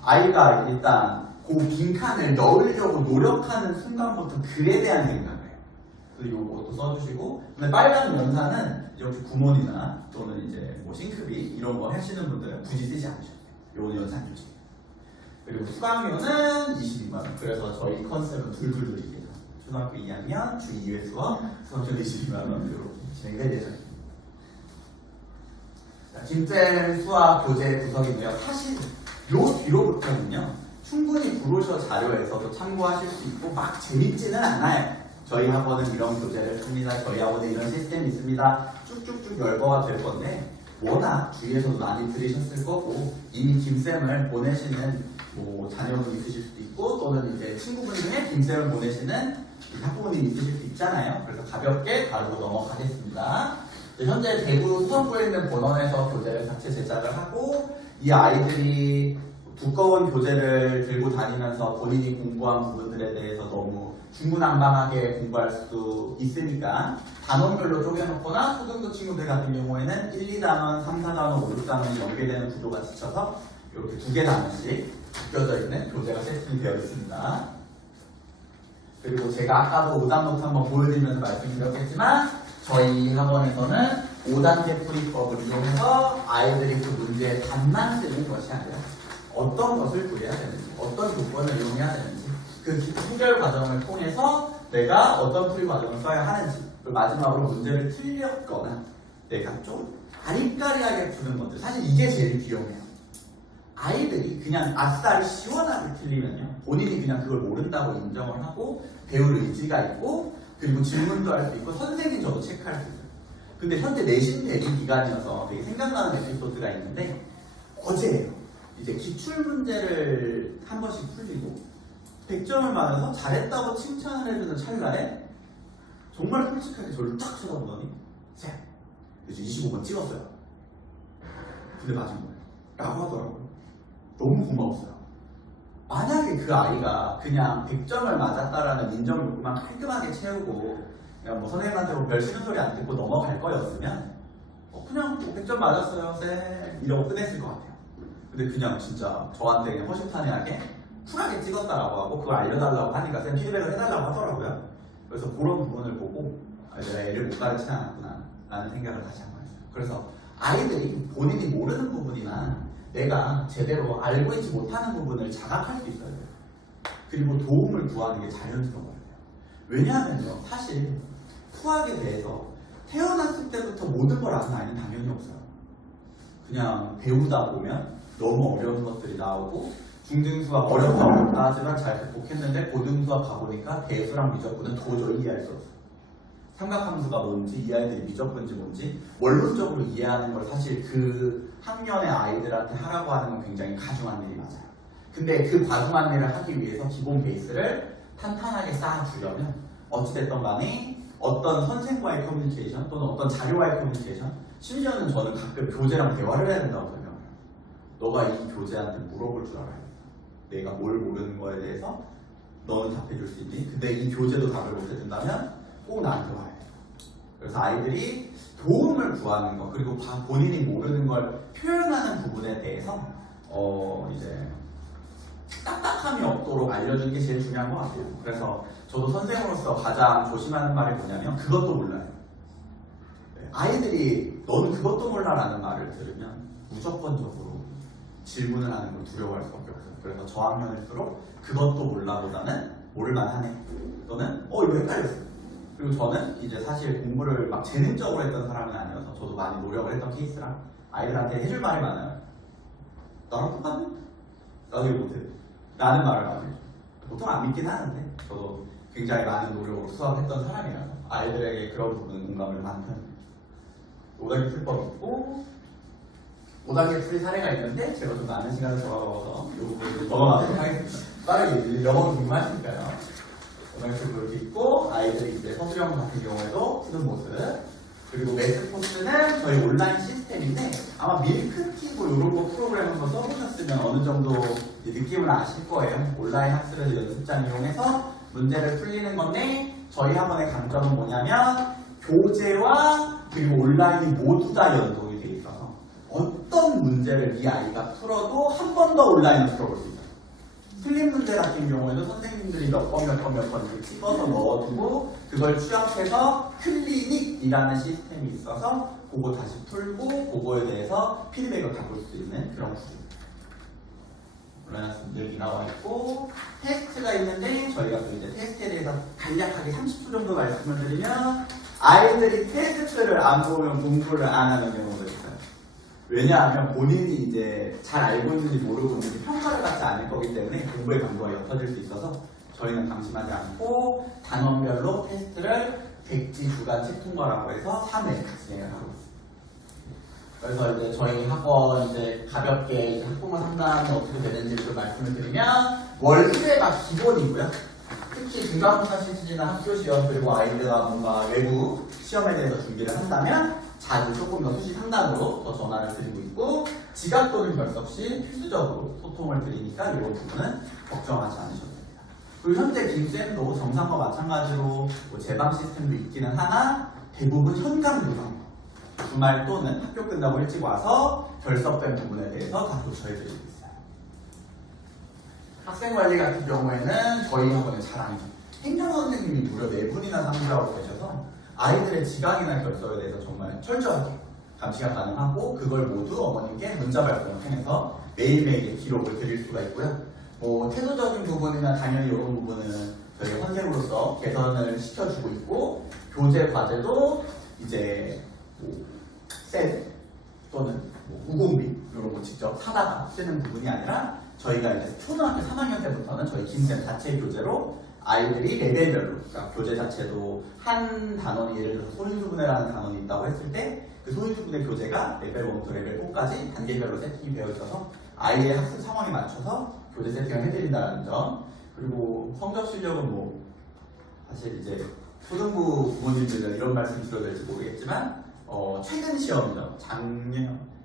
아이가 일단 그 빈칸을 넣으려고 노력하는 순간부터 글에 대한 생각을 해요. 그래서 요것도 써주시고 근데 빨간 연산은 이렇게 구몬이나 또는 이제 뭐 싱크비 이런 거 하시는 분들은 굳이 쓰지 않으셔도 돼요. 요거는 연산 교재. 그리고 수강료는 22만원. 그래서 저희 컨셉은 둘둘둘입니다. 초등학교 2학년 주 2회 수업 수강료는 22만원으로 진행될 예정입니다. 김쌤 수학 교재 구성이고요. 사실 요 뒤로부터는요 충분히 브로셔 자료에서도 참고하실 수 있고 막 재밌지는 않아요. 저희 학원은 이런 교재를 씁니다. 저희 학원에 이런 시스템이 있습니다. 쭉쭉쭉 열거가 될 건데 워낙 주위에서도 많이 들으셨을 거고 이미 김쌤을 보내시는 뭐 자녀분 있으실 수도 있고 또는 이제 친구분 중에 김쌤을 보내시는 학부모님 있으실 수 있잖아요. 그래서 가볍게 다루고 넘어가겠습니다. 현재 대구 수성구에 있는 본원에서 교재를 자체 제작을 하고 이 아이들이 두꺼운 교재를 들고 다니면서 본인이 공부한 부분들에 대해서 너무 중구난방하게 공부할 수 있으니까 단원별로 쪼개놓거나 초등부 친구들 같은 경우에는 1, 2단원, 3, 4단원, 5, 6단원이 연계되는 구조가 지쳐서 이렇게 2개 단원씩 묶여져 있는 교재가 세팅이 되어 있습니다. 그리고 제가 아까도 5단 노트 한번 보여드리면서 말씀드렸겠지만 저희 학원에서는 5단계 풀이법을 이용해서 아이들이 그 문제에 답만 쓰는 것이 아니라 어떤 것을 구해야 되는지, 어떤 조건을 이용해야 되는지, 그 해결 과정을 통해서 내가 어떤 풀이 과정을 써야 하는지, 그리고 마지막으로 문제를 틀렸거나 내가 좀 아리까리하게 푸는 것들, 사실 이게 제일 귀여워요. 아이들이 그냥 아싸리 시원하게 틀리면요, 본인이 그냥 그걸 모른다고 인정을 하고 배울 의지가 있고 그리고 질문도 할 수 있고 선생님 저도 체크할 수 있어요. 근데 현재 내신 대비 기간이어서 되게 생각나는 에피소드가 있는데 어제예요. 이제 기출문제를 한 번씩 풀리고 100점을 맞아서 잘했다고 칭찬을 해주는 찰나에 정말 솔직하게 저를 딱 쳐다보더니 쌤, 그래서 25번 찍었어요. 근데 맞은 거예요. 라고 하더라고요. 너무 고마웠어요. 만약에 그 아이가 그냥 100점을 맞았다라는 인정 욕구만 깔끔하게 채우고 그냥 뭐 선생님한테 뭐 별 싫은 소리 안 듣고 넘어갈 거였으면 그냥 100점 맞았어요 쌤 이러고 끝냈을 것 같아요. 근데 그냥 진짜 저한테 그냥 허심탄회하게 쿨하게 찍었다라고 하고 그걸 알려달라고 하니까 쌤 피드백을 해달라고 하더라고요. 그래서 그런 부분을 보고 내가 애를 못 가르치지 않았구나 라는 생각을 다시 한 거였어요. 그래서 아이들이 본인이 모르는 부분이나 내가 제대로 알고 있지 못하는 부분을 자각할 수 있어야 돼요. 그리고 도움을 구하는 게 자연스러워야 돼요. 왜냐하면요, 사실 수학에 대해서 태어났을 때부터 모든 걸 아는 아이는 당연히 없어요. 그냥 배우다 보면 너무 어려운 것들이 나오고 중등수학 어렵다 하지만 잘 극복했는데 고등수학 가보니까 대수랑 미적분은 도저히 이해할 수 없어요. 삼각함수가 뭔지, 이 아이들이 미적분인지 뭔지 원론적으로 이해하는 걸 사실 그 학년의 아이들한테 하라고 하는 건 굉장히 가중한 일이 맞아요. 근데 그 가중한 일을 하기 위해서 기본 베이스를 탄탄하게 쌓아주려면 어찌됐든 간에 어떤 선생과의 커뮤니케이션 또는 어떤 자료와의 커뮤니케이션, 심지어는 저는 가끔 교재랑 대화를 해야 된다고 설명해요. 너가 이 교재한테 물어볼 줄 알아야 돼. 내가 뭘 모르는 거에 대해서 너는 답해줄 수 있니? 근데 이 교재도 답을 못 해준다면 꼭 나한테 와야 돼. 그래서 아이들이 도움을 구하는 것, 그리고 본인이 모르는 걸 표현하는 부분에 대해서 이제 딱딱함이 없도록 알려주는 게 제일 중요한 것 같아요. 그래서 저도 선생으로서 가장 조심하는 말이 뭐냐면 그것도 몰라요. 아이들이 너는 그것도 몰라라는 말을 들으면 무조건적으로 질문을 하는 걸 두려워할 수밖에 없어요. 그래서 저학년일수록 그것도 몰라보다는 모를만하네 또는 이거 헷갈렸어. 그리고 저는 이제 사실 공부를 막 재능적으로 했던 사람은 아니어서 저도 많이 노력을 했던 케이스라 아이들한테 해줄 말이 많아요. 나랑 똑같네? 나도 이거 못해. 라는 말을 많이 해줘. 보통 안 믿긴 하는데 저도 굉장히 많은 노력으로 수학했던 사람이라서 아이들에게 그런 부분은 공감을 많은 편입니다. 5단계 풀법이 있고 5단계 풀이 사례가 있는데 제가 좀 많은 시간을 돌아가서 이 부분을 넘어가도록 하겠습니다. 빠르게 영어는 궁금하시니까요. 5단계 풀이 이렇게 있고 아이들이 이제 서술형 같은 경우에도 푸는 모습, 그리고 매스코스는 저희 온라인 시스템인데 아마 밀크티브 이런 거 프로그램 한번 써보셨으면 어느 정도 느낌을 아실 거예요. 온라인 학습에서 연습장 이용해서 문제를 풀리는 건데 저희 학원의 강점은 뭐냐면 교재와 그리고 온라인이 모두 다 연동이 돼 있어서 어떤 문제를 이 아이가 풀어도 한 번 더 온라인으로 풀어볼 수 있어요. 틀린 문제 같은 경우에는 선생님들이 몇 번 이렇게 찍어서 넣어두고 그걸 취합해서 클리닉이라는 시스템이 있어서 그거 다시 풀고 그거에 대해서 피드백을 바꿀 수 있는 그런 구조입니다. 온라인 학습들이 나와 있고 테스트가 있는데 저희가 또 이제 테스트에 대해서 간략하게 30초 정도 말씀을 드리면 아이들이 테스트를 안 보면 공부를 안 하는 경우가 있어요. 왜냐하면 본인이 이제 잘 알고 있는지 모르고 있는지 평가를 받지 않을 거기 때문에 공부의 강도가 옅어질 수 있어서 저희는 방심하지 않고 단원별로 테스트를 객지 주간 책 통과라고 해서 3회 진행을 하고 있습니다. 그래서 이제 저희 학원 이제 가볍게 이제 학부모 상담이 어떻게 되는지 좀 말씀을 드리면 월 1회가 기본이고요. 특히 중간고사 시즌이나 학교 시험 그리고 아이들과 뭔가 외부 시험에 대해서 준비를 한다면 자주 조금 더 수시 상담으로 더 전화를 드리고 있고 지각 또는 결석 시 필수적으로 소통을 드리니까 이런 부분은 걱정하지 않으셔도 됩니다. 그리고 현재 김쌤도 정상과 마찬가지로 뭐 재방 시스템도 있기는 하나 대부분 현강 교사 주말 또는 학교 끝나고 일찍 와서 결석된 부분에 대해서 다 조처해드리고 있어요. 학생관리 같은 경우에는 저희 학원의 자랑이죠. 행정선생님이 무려 4분이나 상주하고 계셔서 아이들의 지각이나 결석에 대해서 정말 철저하게 감시가 가능하고 그걸 모두 어머님께 문자 발송을 통해서 매일매일의 기록을 드릴 수가 있고요. 뭐 태도적인 부분이나 당연히 이런 부분은 저희 선생으로서 개선을 시켜주고 있고 교재 과제도 이제 셀 또는 우공비 이런 거 직접 사다가 쓰는 부분이 아니라 저희가 이제 초등학교 3학년 때부터는 저희 김쌤 자체 교재로 아이들이 레벨별로 그러니까 교재 자체도 한 단원이 예를 들어서 소인수분해라는 단원이 있다고 했을 때 그 소인수분해 교재가 레벨 1부터 레벨 4까지 단계별로 세팅이 되어 있어서 아이의 학습 상황에 맞춰서 교재 세팅을 해드린다는 점 그리고 성적 실력은 뭐 사실 이제 초등부 부모님들은 이런 말씀 드려도 될지 모르겠지만 최근 시험이죠.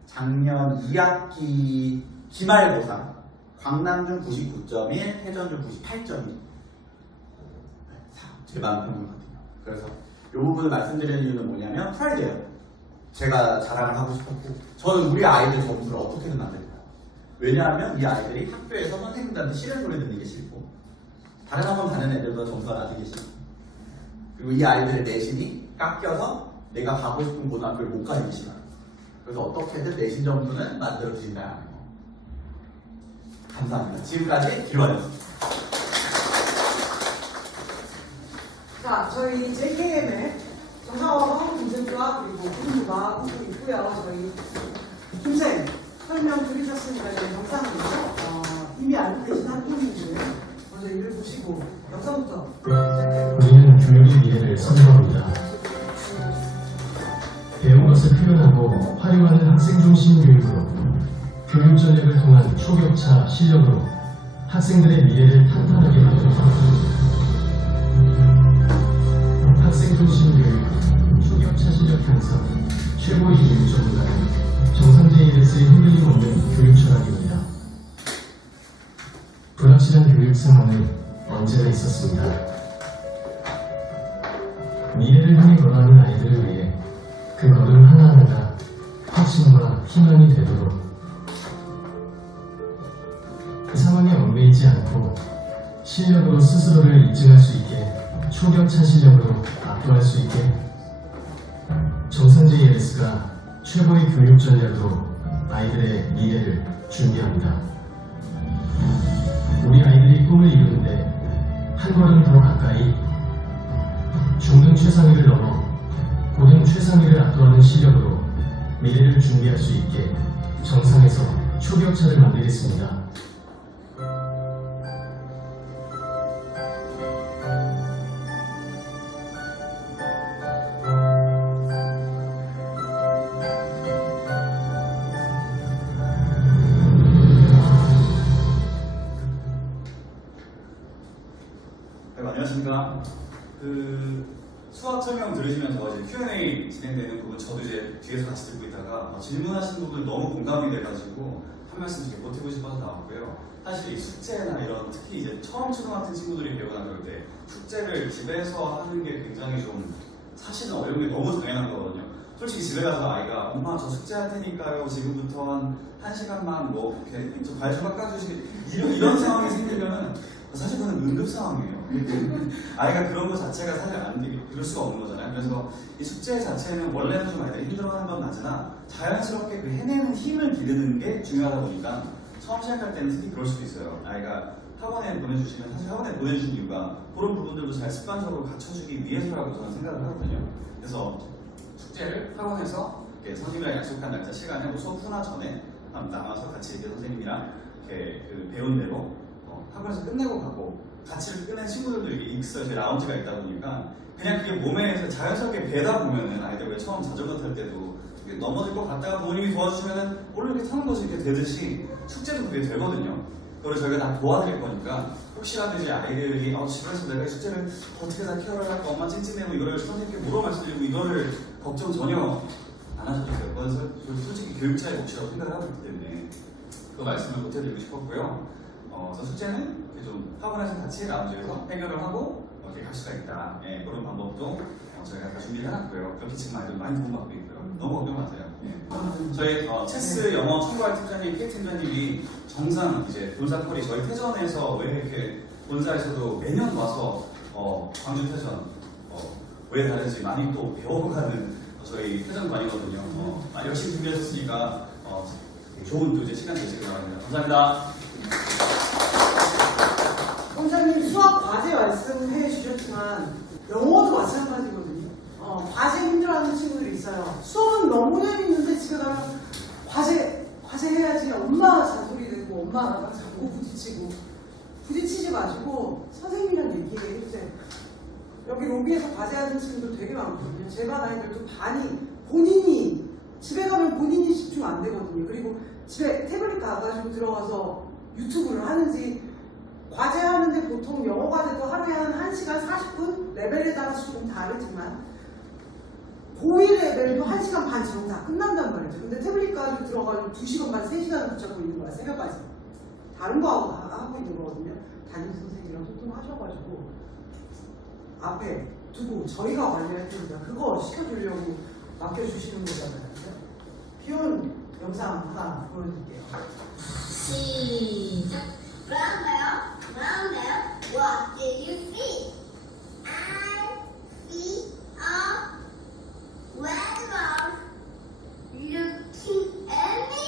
작년 2학기 기말고사 광남중 99.1, 해전중 98.2 제반 평균 같아요. 그래서 이 부분을 말씀드리는 이유는 뭐냐면 프라이드예요. 제가 자랑을 하고 싶었고 저는 우리 아이들 점수를 어떻게든 만들까요? 왜냐하면 이 아이들이 학교에서 선생님들한테 싫은 소리 듣는 게 싫고 다른 학원 가는 애들보다 점수가 낮은 게 싫고 그리고 이 아이들의 내신이 깎여서 내가 가고 싶은 고등학교를 못 가는 게 싫어요. 그래서 어떻게든 내신 점수는 만들어주신다는 거. 감사합니다. 지금까지 길관이었습니다. 자, 저희 JKM의 정상화가 김쌤과 그리고 군부가 하고 있고요. 저희 김쌤 설명 드리셨으니까 이제 영상으로 이미 알고 계신 학부모님들 먼저 읽어보시고 영상부터 우리는 교육의 미래를 선도합니다. 배운 것을 표현하고 활용하는 학생 중심 교육으로 교육 전략을 통한 초격차 실력으로 학생들의 미래를 탄탄하게 만듭니다. 학생 중심 교육, 초격차 실력 향상, 최고의 교육 전문가는 정상JS의 흔들림 없는 교육 철학입니다. 불확실한 교육 상황은 언제나 있었습니다. 미래를 향해 걸어가는 아이들을 위해 그 걸음 하나하나가 확신과 희망이 되도록 그 상황에 얽매이지 않고 실력으로 스스로를 입증할 수 있게 초격차 실력으로 압도할 수 있게 정상JS가 최고의 교육 전략으로 아이들의 미래를 준비합니다. 우리 아이들이 꿈을 이루는데 한 걸음 더 가까이 중등 최상위를 넘어 고등 최상위를 압도하는 실력으로 미래를 준비할 수 있게 정상에서 초격차를 만들겠습니다. 안녕하십니까. 수학 설명 들으시면서 이제 Q&A 진행되는 부분 저도 이제 뒤에서 같이 듣고 있다가 질문하시는 부분 너무 공감이 돼가지고 한 말씀 이렇게 보태고 싶어서 나왔고요. 사실 이 숙제나 이런 특히 이제 처음 초등학생 친구들이 배우나 그럴 때 숙제를 집에서 하는 게 굉장히 좀 사실은 어려운 게 너무 당연한 거거든요. 솔직히 집에 가서 아이가 엄마 저 숙제할 테니까요 지금부터 한 시간만 뭐 이렇게 좀 과일 좀 깎아주시게 이런 상황이 생기면은 사실 그건 응급 상황이에요. 아이가 그런 것 자체가 사실 안 되게 그럴 수가 없는 거잖아요. 그래서 이 숙제 자체는 원래는 좀 아이들이 힘들어하는 건 맞으나 자연스럽게 그 해내는 힘을 기르는 게 중요하다 보니까 처음 시작할 때는 특히 그럴 수도 있어요. 아이가 학원에 보내주시면 사실 학원에 보내주신 이유가 그런 부분들도 잘 습관적으로 갖춰주기 위해서라고 저는 생각을 하거든요. 그래서 숙제를 학원에서 선생님이랑 약속한 날짜 시간에 뭐 수업 후나 전에 남아서 같이 이제 선생님이랑 이렇게 그 배운 대로 학원에서 끝내고 가고 가치를 끄는 친구들도 이게 있어요. 제 라운지가 있다 보니까 그냥 그게 몸에 자연스럽게 배다 보면은 아이들 왜 처음 자전거 탈 때도 이게 넘어질 것 같다가 부모님이 도와주시면은 원래 이렇게 타는 것이 이렇게 되듯이 숙제도 그게 되거든요. 그걸 저희가 다 도와드릴 거니까 혹시라도 이제 아이들이 집에서 내가 이 숙제를 어떻게 다 케어를 할까 엄마 찐찐해고 이거를 선생님께 물어 말씀드리고 이거를 걱정 전혀 안 하셔도 돼요. 그건 솔직히 교육자의 몫이라고 생각을 하고 있기 때문에 그 말씀을 못 해드리고 싶었고요. 그래서 숙제는 좀 학원에서 같이 라운지에서 해결을 하고 이렇게 갈 수가 있다. 예, 그런 방법도 저희가 다 준비를 해놨고요. 그렇게 지금 아이들 많이 도움받고 있고요. 너무 걱정 마세요. 예. 저희 체스 영어 총괄 팀장님, K 팀장님이 정상 이제 본사털이 저희 태전에서 왜 이렇게 본사에서도 매년 와서 광주 태전 왜 다른지 많이 또 배워가는 저희 태전관이거든요. 많이 열심히 준비하셨으니까 좋은 또 이제 시간 되시길 바랍니다. 감사합니다. 원장님 수학 과제 말씀해 주셨지만 영어도 마찬가지거든요. 과제 힘들어하는 친구들이 있어요. 수업은 너무 재밌는데 집에 가면 과제 해야지 엄마 잔소리 되고 엄마랑 자꾸 부딪히지 마시고 선생님이랑 얘기해 주세요. 여기 로비에서 과제하는 친구들 되게 많거든요. 제 반 아이들도 반이 본인이 집에 가면 본인이 집중 안 되거든요. 그리고 집에 태블릿 가가지고 들어가서 유튜브를 하는지 과제하는데 보통 영어 과제도 하루에 한 1시간 40분 레벨에 따라서 좀 다르지만 고1 레벨도 1시간 반 정도 다 끝난단 말이죠. 근데 태블릿 가지고 들어가지고 2시간 반, 3시간을 붙잡고 있는 거야. 새벽까지. 다른 거하고 다 하고 있는 거거든요. 담임 선생님이랑 소통하셔가지고 앞에 두고 저희가 관리할 테니까 그거 시켜주려고 맡겨주시는 거잖아요. 비온 영상 하나 보여드릴게요. 시작. Brown bear, what do you see? I see a red dog looking at me.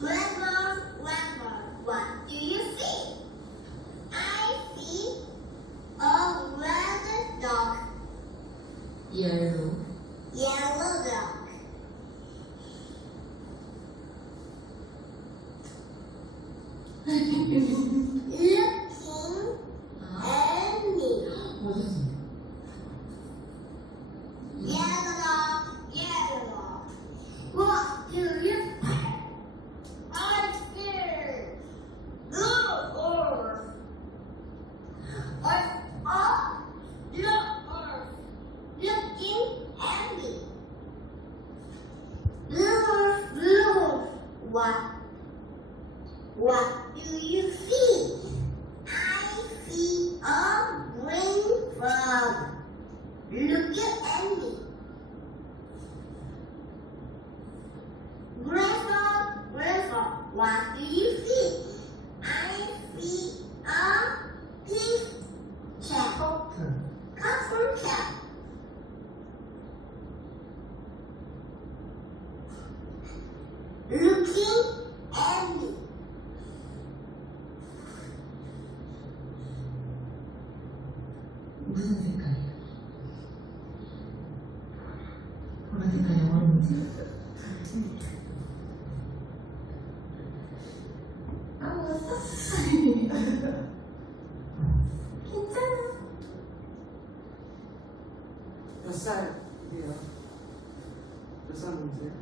Red dog, what do you see? I see a red dog. Yellow dog. Looking at me. Yellow dog. What do you see? I'm scared. Looking at me. What do you see? I see a green frog. Looking at me. Green frog, what do you see? I see a pink cat. Colorful cat. Looking at me. 무슨 색깔이야? 보라 색깔이 어려운지? 아무것도 괜찮아. 몇 살이에요? 몇 살인지?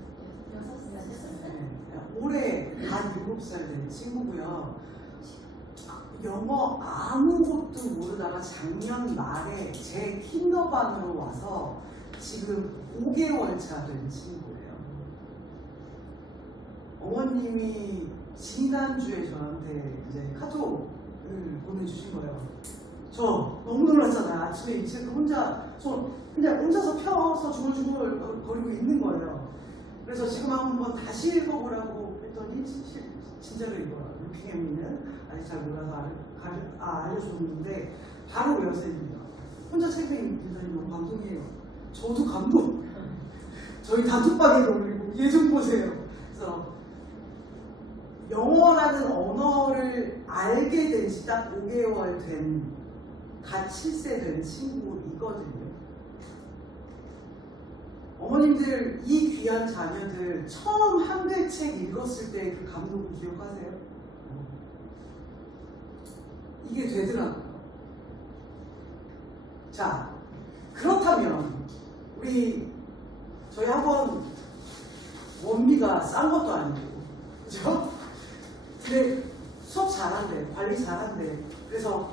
6살. 네. 올해 만 7살 된 친구고요. 영어 아무것도 모르다가 작년 말에 제 킨더반으로 와서 지금 5개월 차 된 친구예요. 어머님이 지난주에 저한테 이제 카톡을 보내주신 거예요. 저 너무 놀랐잖아요. 아침에 이 친구 그냥 혼자서 펴서 중얼중얼 거리고 있는 거예요. 그래서 지금 한번 다시 읽어보라고 했더니 진짜로 읽어라. 루킹엠미는 아직 잘 몰라서 알려줬는데 바로 외웠습니다. 혼자 책 읽는 방송이에요. 저도 감동. 저희 단톡방에 올리고 얘 좀 보세요. 그래서 영어라는 언어를 알게 된 지 딱 5개월 된 갓 7세 된 친구이거든요. 어머님들 이 귀한 자녀들 처음 한글 책 읽었을 때 그 감동을 기억하세요? 이게 되더라고요. 자, 그렇다면 저희 학원 원비가 싼 것도 아니고, 그죠? 근데 수업 잘한대, 관리 잘한대. 그래서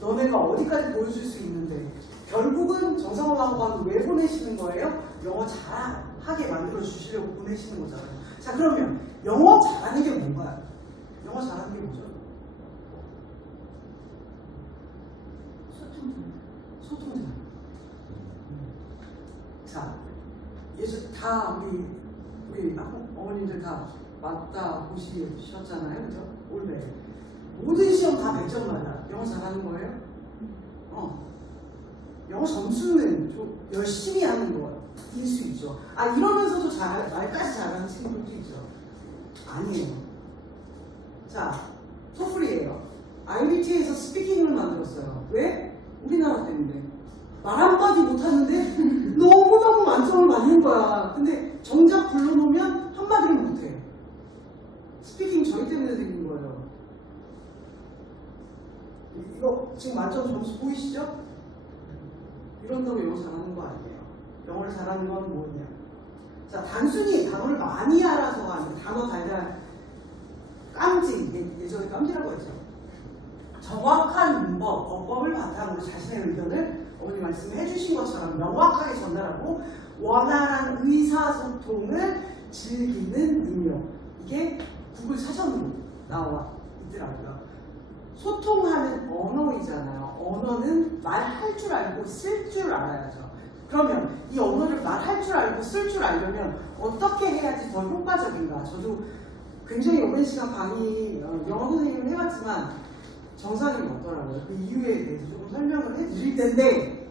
너네가 어디까지 보여줄 수 있는데 결국은 정상화학원 왜 보내시는 거예요? 영어 잘하게 만들어 주시려고 보내시는 거잖아요. 자, 그러면 영어 잘하는 게 뭔가요? 영어 잘하는 게 뭐죠? 소통자. 자, 예전 다 우리 어머님들 다 맞다 보시셨잖아요, 그죠? 올해 모든 시험 다 100점 맞아. 영어 잘하는 거예요? 영어 점수는 좀 열심히 하는 거일 수 있죠. 이러면서도 말까지 잘하는 친구들도 있죠. 아니에요. 자, 토플이에요. IBT에서 스피킹을 만들었어요. 왜? 우리나라 때문에. 말 한마디 못하는데 너무너무 만점을 맞는 거야. 근데 정작 불러놓으면 한마디를 못해. 스피킹 저희 때문에 생긴 거예요. 이거 지금 만점 점수 보이시죠? 이런다고 영어 잘하는 거 아니에요. 영어를 잘하는 건 뭐냐? 자, 단순히 단어를 많이 알아서가 아니고 단어 달달 깜지, 예전에 깜지라고 했죠. 정확한 문법, 어법을 바탕으로 자신의 의견을 어머니 말씀해 주신 것처럼 명확하게 전달하고 원활한 의사소통을 즐기는 능력. 이게 구글 사전으로 나와 있더라고요. 소통하는 언어이잖아요. 언어는 말할 줄 알고 쓸 줄 알아야죠. 그러면 이 언어를 말할 줄 알고 쓸 줄 알려면 어떻게 해야지 더 효과적인가? 저도 굉장히 오랜 시간 강의, 영어 선생님을 해봤지만 정상이 없더라고요. 그 이유에 대해서 조금 설명을 해드릴 텐데,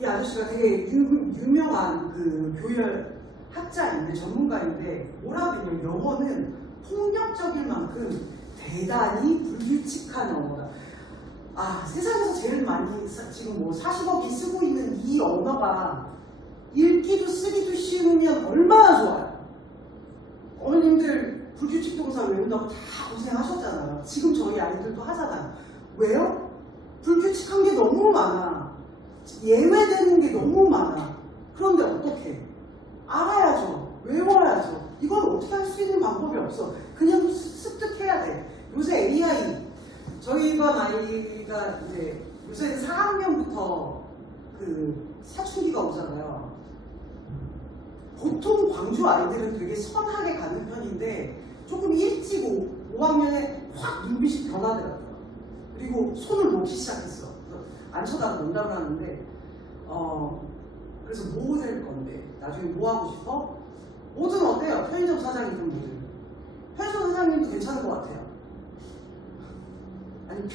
이 아저씨가 되게 유명한 그 교열 학자인데, 전문가인데, 뭐라 그러냐면 영어는 폭력적일 만큼 대단히 불규칙한 언어다. 세상에서 제일 많이 지금 뭐 40억이 쓰고 있는 이 언어가 읽기도 쓰기도 쉬우면 얼마나 좋아요. 어머님들 불규칙 동사 외운다고 다 고생하셨잖아요. 지금 저희 아이들도 하잖아요. 왜요? 불규칙한 게 너무 많아. 예외되는 게 너무 많아. 그런데 어떻게? 알아야죠. 외워야죠. 이건 어떻게 할 수 있는 방법이 없어. 그냥 습득해야 돼. 요새 AI, 저희 반 아이가 이제 요새 4학년부터 그 사춘기가 오잖아요. 보통 광주 아이들은 되게 선하게 가는 편인데 조금 일찍 5학년에 확 눈빛이 변하더라고요. 그리고 손을 놓기 시작했어. 안 쳐다도 논다고 하는데 그래서 뭐 될 건데 나중에 뭐 하고 싶어? 뭐든 어때요? 편의점 사장이든 뭐든. 편의점 사장님도 괜찮은 것 같아요. 아니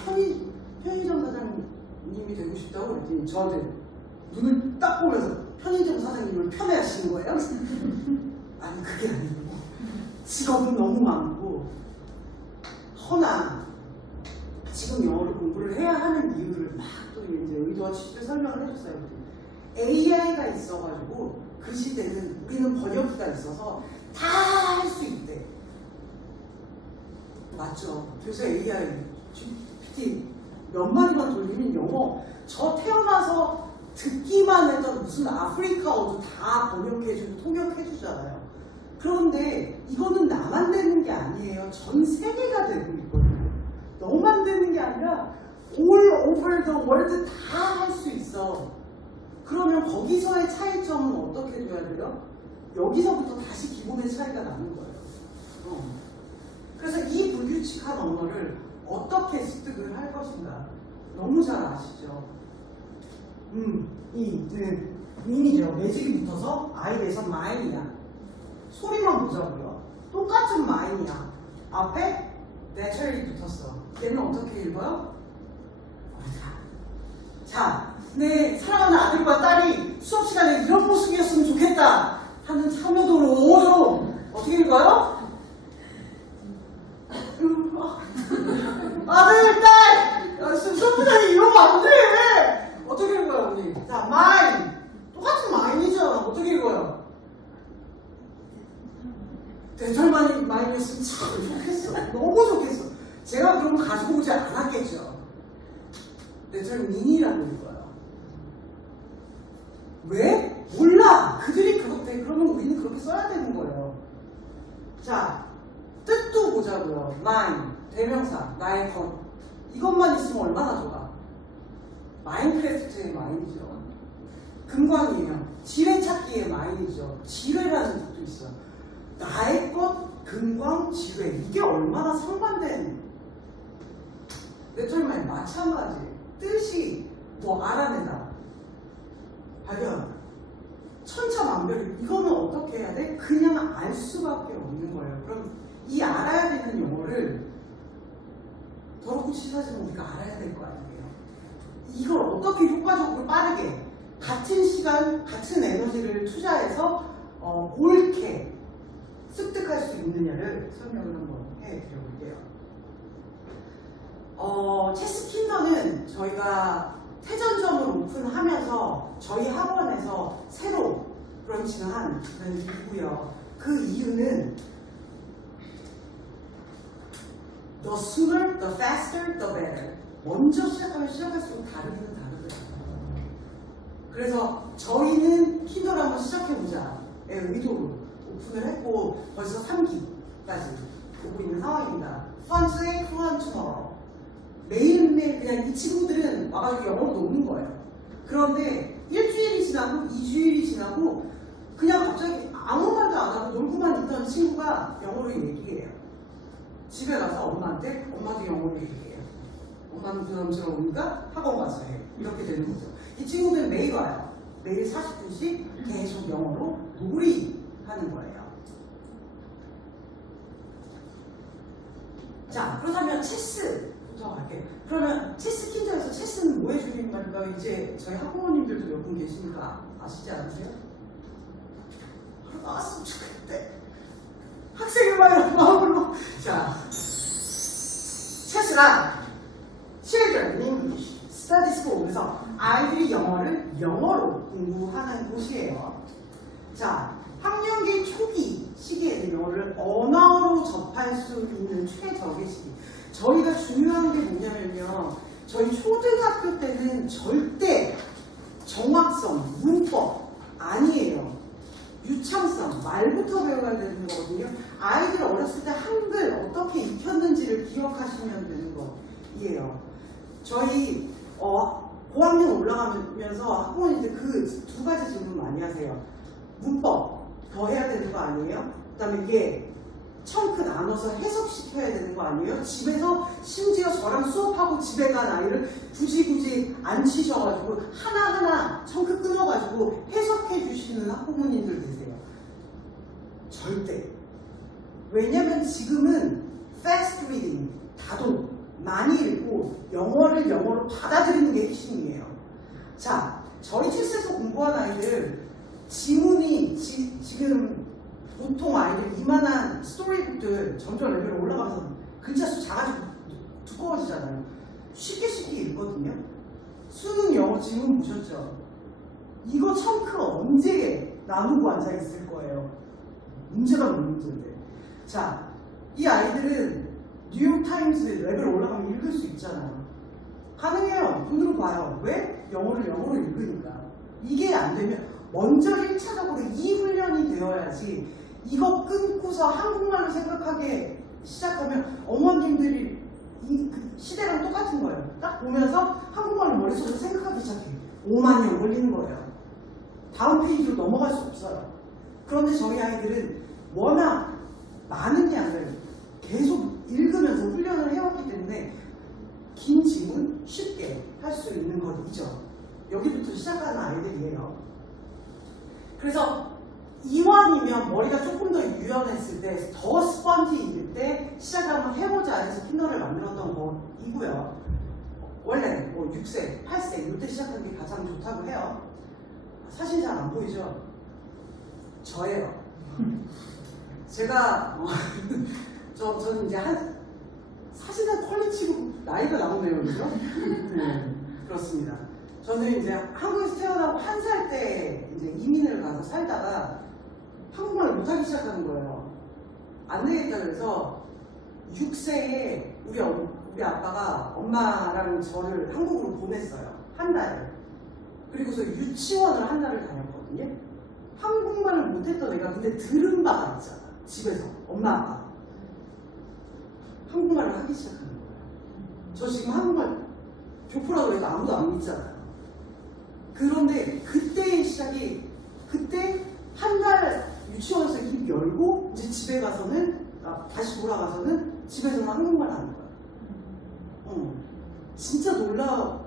편의점 사장님이 되고 싶다고 그랬더니 저한테 눈을 딱 보면서 편의점 사장님을 편애하시는 거예요? 아니 그게 아니고 직업은 너무 많고 허나 지금 영어를 공부를 해야 하는 이유를 막 또 이제 의도와 취지를 설명을 해줬어요. AI가 있어가지고 그 시대는 우리는 번역기가 있어서 다 할 수 있대. 맞죠? 그래서 AI, GPT 몇 마디만 돌리면 영어 저 태어나서 듣기만 했던 무슨 아프리카어도 다 번역해주고 통역해주잖아요. 그런데 이거는 나만 되는 게 아니에요. 전 세계가 되고 있거든요. 너만 되는 게 아니라 all over the world 다 할 수 있어. 그러면 거기서의 차이점은 어떻게 돼야 돼요? 여기서부터 다시 기본의 차이가 나는 거예요. 그래서 이 불규칙한 언어를 어떻게 습득을 할 것인가 너무 잘 아시죠? 민이죠. 매직이 붙어서 I 대선 마인이야. 소리만 보자고요. 똑같은 마인이야. 앞에 naturally 붙었어. 얘는 어떻게 읽어요? 자, 내 사랑하는 아들과 딸이 수업 시간에 이런 모습이었으면 좋겠다 하는 참여도로 좀 어떻게 읽어요? 아들, 딸! 수업 시간에 이러면 안 돼! 읽어요, 우리. 자, mine. 똑같은 mine이죠. 어떻게 읽어요? 대철만이 마이너스는 참 좋겠어. 너무 좋겠어. 제가 그럼 가지고 오지 않았겠죠. 대철민이라고 읽어요. 왜? 몰라. 그들이 그렇대. 그러면 우리는 그렇게 써야 되는 거예요. 자, 뜻도 보자고요. mine, 대명사, 나의 것. 이것만 있으면 얼마나 좋아. 마인크래프트의 마인이죠. 금광이에요. 지뢰찾기의 마인이죠. 지뢰라는 뜻도 있어. 나의 것, 금광, 지뢰. 이게 얼마나 상반된 내털마에 마찬가지. 뜻이 뭐 알아내다. 발견. 천차만별. 이거는 어떻게 해야 돼? 그냥 알 수밖에 없는 거예요. 그럼 이 알아야 되는 용어를 더럽고 치사하지만 우리가 알아야 될 거 아니에요. 이걸 어떻게 효과적으로 빠르게 같은 시간, 같은 에너지를 투자해서 옳게 습득할 수 있느냐를 설명을 한번 해드려볼게요. 체스킨더는 저희가 태전점을 오픈하면서 저희 학원에서 새로 브런칭을 한 이유고요. 그 이유는 The sooner, the faster, the better. 먼저 시작하면 시작할수록 다르기는 다르더라고요. 그래서 저희는 킨더를 한번 시작해보자의 의도로 오픈을 했고 벌써 3기까지 보고 있는 상황입니다. Fun today, fun tomorrow. 매일매일 그냥 이 친구들은 와가지고 영어로 노는 거예요. 그런데 일주일이 지나고 2주일이 지나고 그냥 갑자기 아무 말도 안 하고 놀고만 있던 친구가 영어로 얘기해요. 집에 가서 엄마한테 엄마도 영어로 얘기해요. 엄마는 부담스러우니까 학원 가서 해. 이렇게 되는 거죠. 이 친구들은 매일 와요. 매일 40분씩 계속 영어로 놀이하는 거예요. 자, 그렇다면 체스 갈게요. 그러면 체스 킨더에서 체스는 뭐의 줄임말일까요? 이제 저희 학부모님들도 몇 분 계시니까 아시지 않으세요? 바로 나왔으면 좋겠대. 학생의 마음으로. 자, 체스란 Children English Study School에서 아이들이 영어를 영어로 공부하는 곳이에요. 자, 학령기 초기 시기에는 영어를 언어로 접할 수 있는 최적의 시기. 저희가 중요한 게 뭐냐면요. 저희 초등학교 때는 절대 정확성, 문법 아니에요. 유창성, 말부터 배워야 되는 거거든요. 아이들 어렸을 때 한글 어떻게 익혔는지를 기억하시면 되는 거예요. 저희 고학년 올라가면서 학부모님들 그 두 가지 질문 많이 하세요. 문법 더 해야 되는 거 아니에요? 그 다음에 이게 청크 나눠서 해석시켜야 되는 거 아니에요? 집에서 심지어 저랑 수업하고 집에 간 아이를 굳이 안 치셔가지고 하나하나 청크 끊어가지고 해석해 주시는 학부모님들 계세요. 절대. 왜냐면 지금은 fast reading, 다도 많이 읽고 영어를 영어로 받아들이는 게 핵심이에요. 자, 저희 체스에서 공부한 아이들 지문이 지금 보통 아이들 이만한 스토리북들 점점 레벨이 올라가면서 글자 수 작아지고 두꺼워지잖아요. 쉽게 읽거든요. 수능 영어 지문 보셨죠? 이거 청크 언제 나누고 앉아있을 거예요. 문제가 몇 문제인데. 자, 이 아이들은 뉴욕타임스 레벨 올라가면 읽을 수 있잖아요. 가능해요. 눈으로 봐요. 왜? 영어를 영어로 읽으니까. 이게 안 되면 먼저 1차적으로 이 훈련이 되어야지. 이거 끊고서 한국말로 생각하게 시작하면 어머님들이 그 시대랑 똑같은 거예요. 딱 보면서 한국말을 머릿속에서 생각하기 시작해. 5만 년 걸리는 거예요. 다음 페이지로 넘어갈 수 없어요. 그런데 저희 아이들은 워낙 많은 양을 계속 읽으면서 훈련을 해왔기 때문에 긴 지문 쉽게 할 수 있는 것이죠. 여기부터 시작하는 아이들이에요. 그래서 이완이면 머리가 조금 더 유연했을 때, 더 스펀지일 때 시작을 한번 해보자 해서 킨더를 만들었던 거이고요. 원래 뭐 6세, 8세 이때 시작하는 게 가장 좋다고 해요. 사실 잘 안 보이죠? 저예요. 제가 저는 이제 사실은 퀄리티로 나이가 나오네요, 그죠? 네, 그렇습니다. 저는 이제 한국에서 태어나고 1살 때 이제 이민을 가서 살다가 한국말을 못하기 시작하는 거예요. 안 되겠다 그래서 6세에 우리 아빠가 엄마랑 저를 한국으로 보냈어요. 한 달을. 그리고서 유치원을 한 달을 다녔거든요. 한국말을 못했던 애가 근데 들은 바가 있잖아. 집에서 엄마 아빠 한국말을 하기 시작하는 거예요. 저 지금 한국말 교포라고 해도 아무도 안 믿잖아요. 그런데 그때의 시작이 그때 한 달 유치원에서 입 열고 이제 집에 가서는 다시 돌아가서는 집에서는 한국말 하는 거야. 진짜 놀라운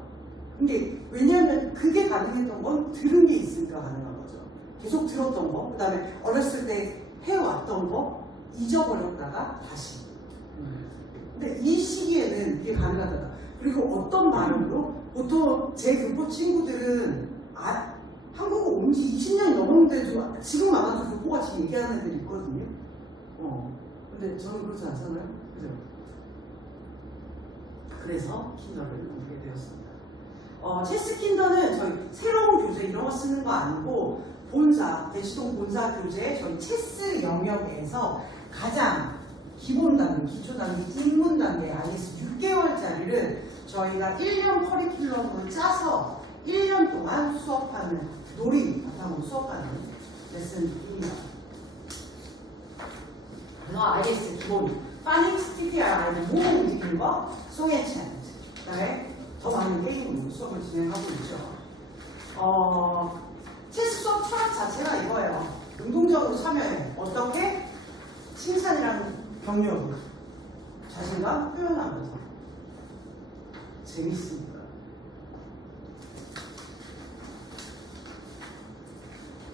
게 왜냐하면 그게 가능했던 건 들은 게 있으니까 가능한 거죠. 계속 들었던 거, 그 다음에 어렸을 때 해왔던 거 잊어버렸다가 다시. 근데 이 시기에는 이게 가능하다. 그리고 어떤 마음으로 보통 제 교포 친구들은 한국에 온 지 20년이 넘었는데도 지금 아마도 교포같이 얘기하는 애들이 있거든요. 근데 저는 그렇지 않잖아요. 그죠? 그래서 킨더를 오게 되었습니다. 체스 킨더는 저희 새로운 교재 이런 거 쓰는 거 아니고 본사, 대치동 본사 교재 저희 체스 영역에서 가장 기본 단계, 기초 단계, 입문 단계 IS 6개월짜리를 저희가 1년 커리큘럼으로 짜서 1년 동안 수업하는 놀이 바탕으로 수업하는 레슨입니다. 그래서 IS 기본, 파닉스, TTR, 모음 움직이는 거, 송앤 챈트, 그다음에 더 많은 게임으로 수업을 진행하고 있죠. 체스 수업 철학 자체가 이거예요. 능동적으로 참여해. 어떻게? 칭찬이랑 격려로 자신감 표현하면서 재밌습니다.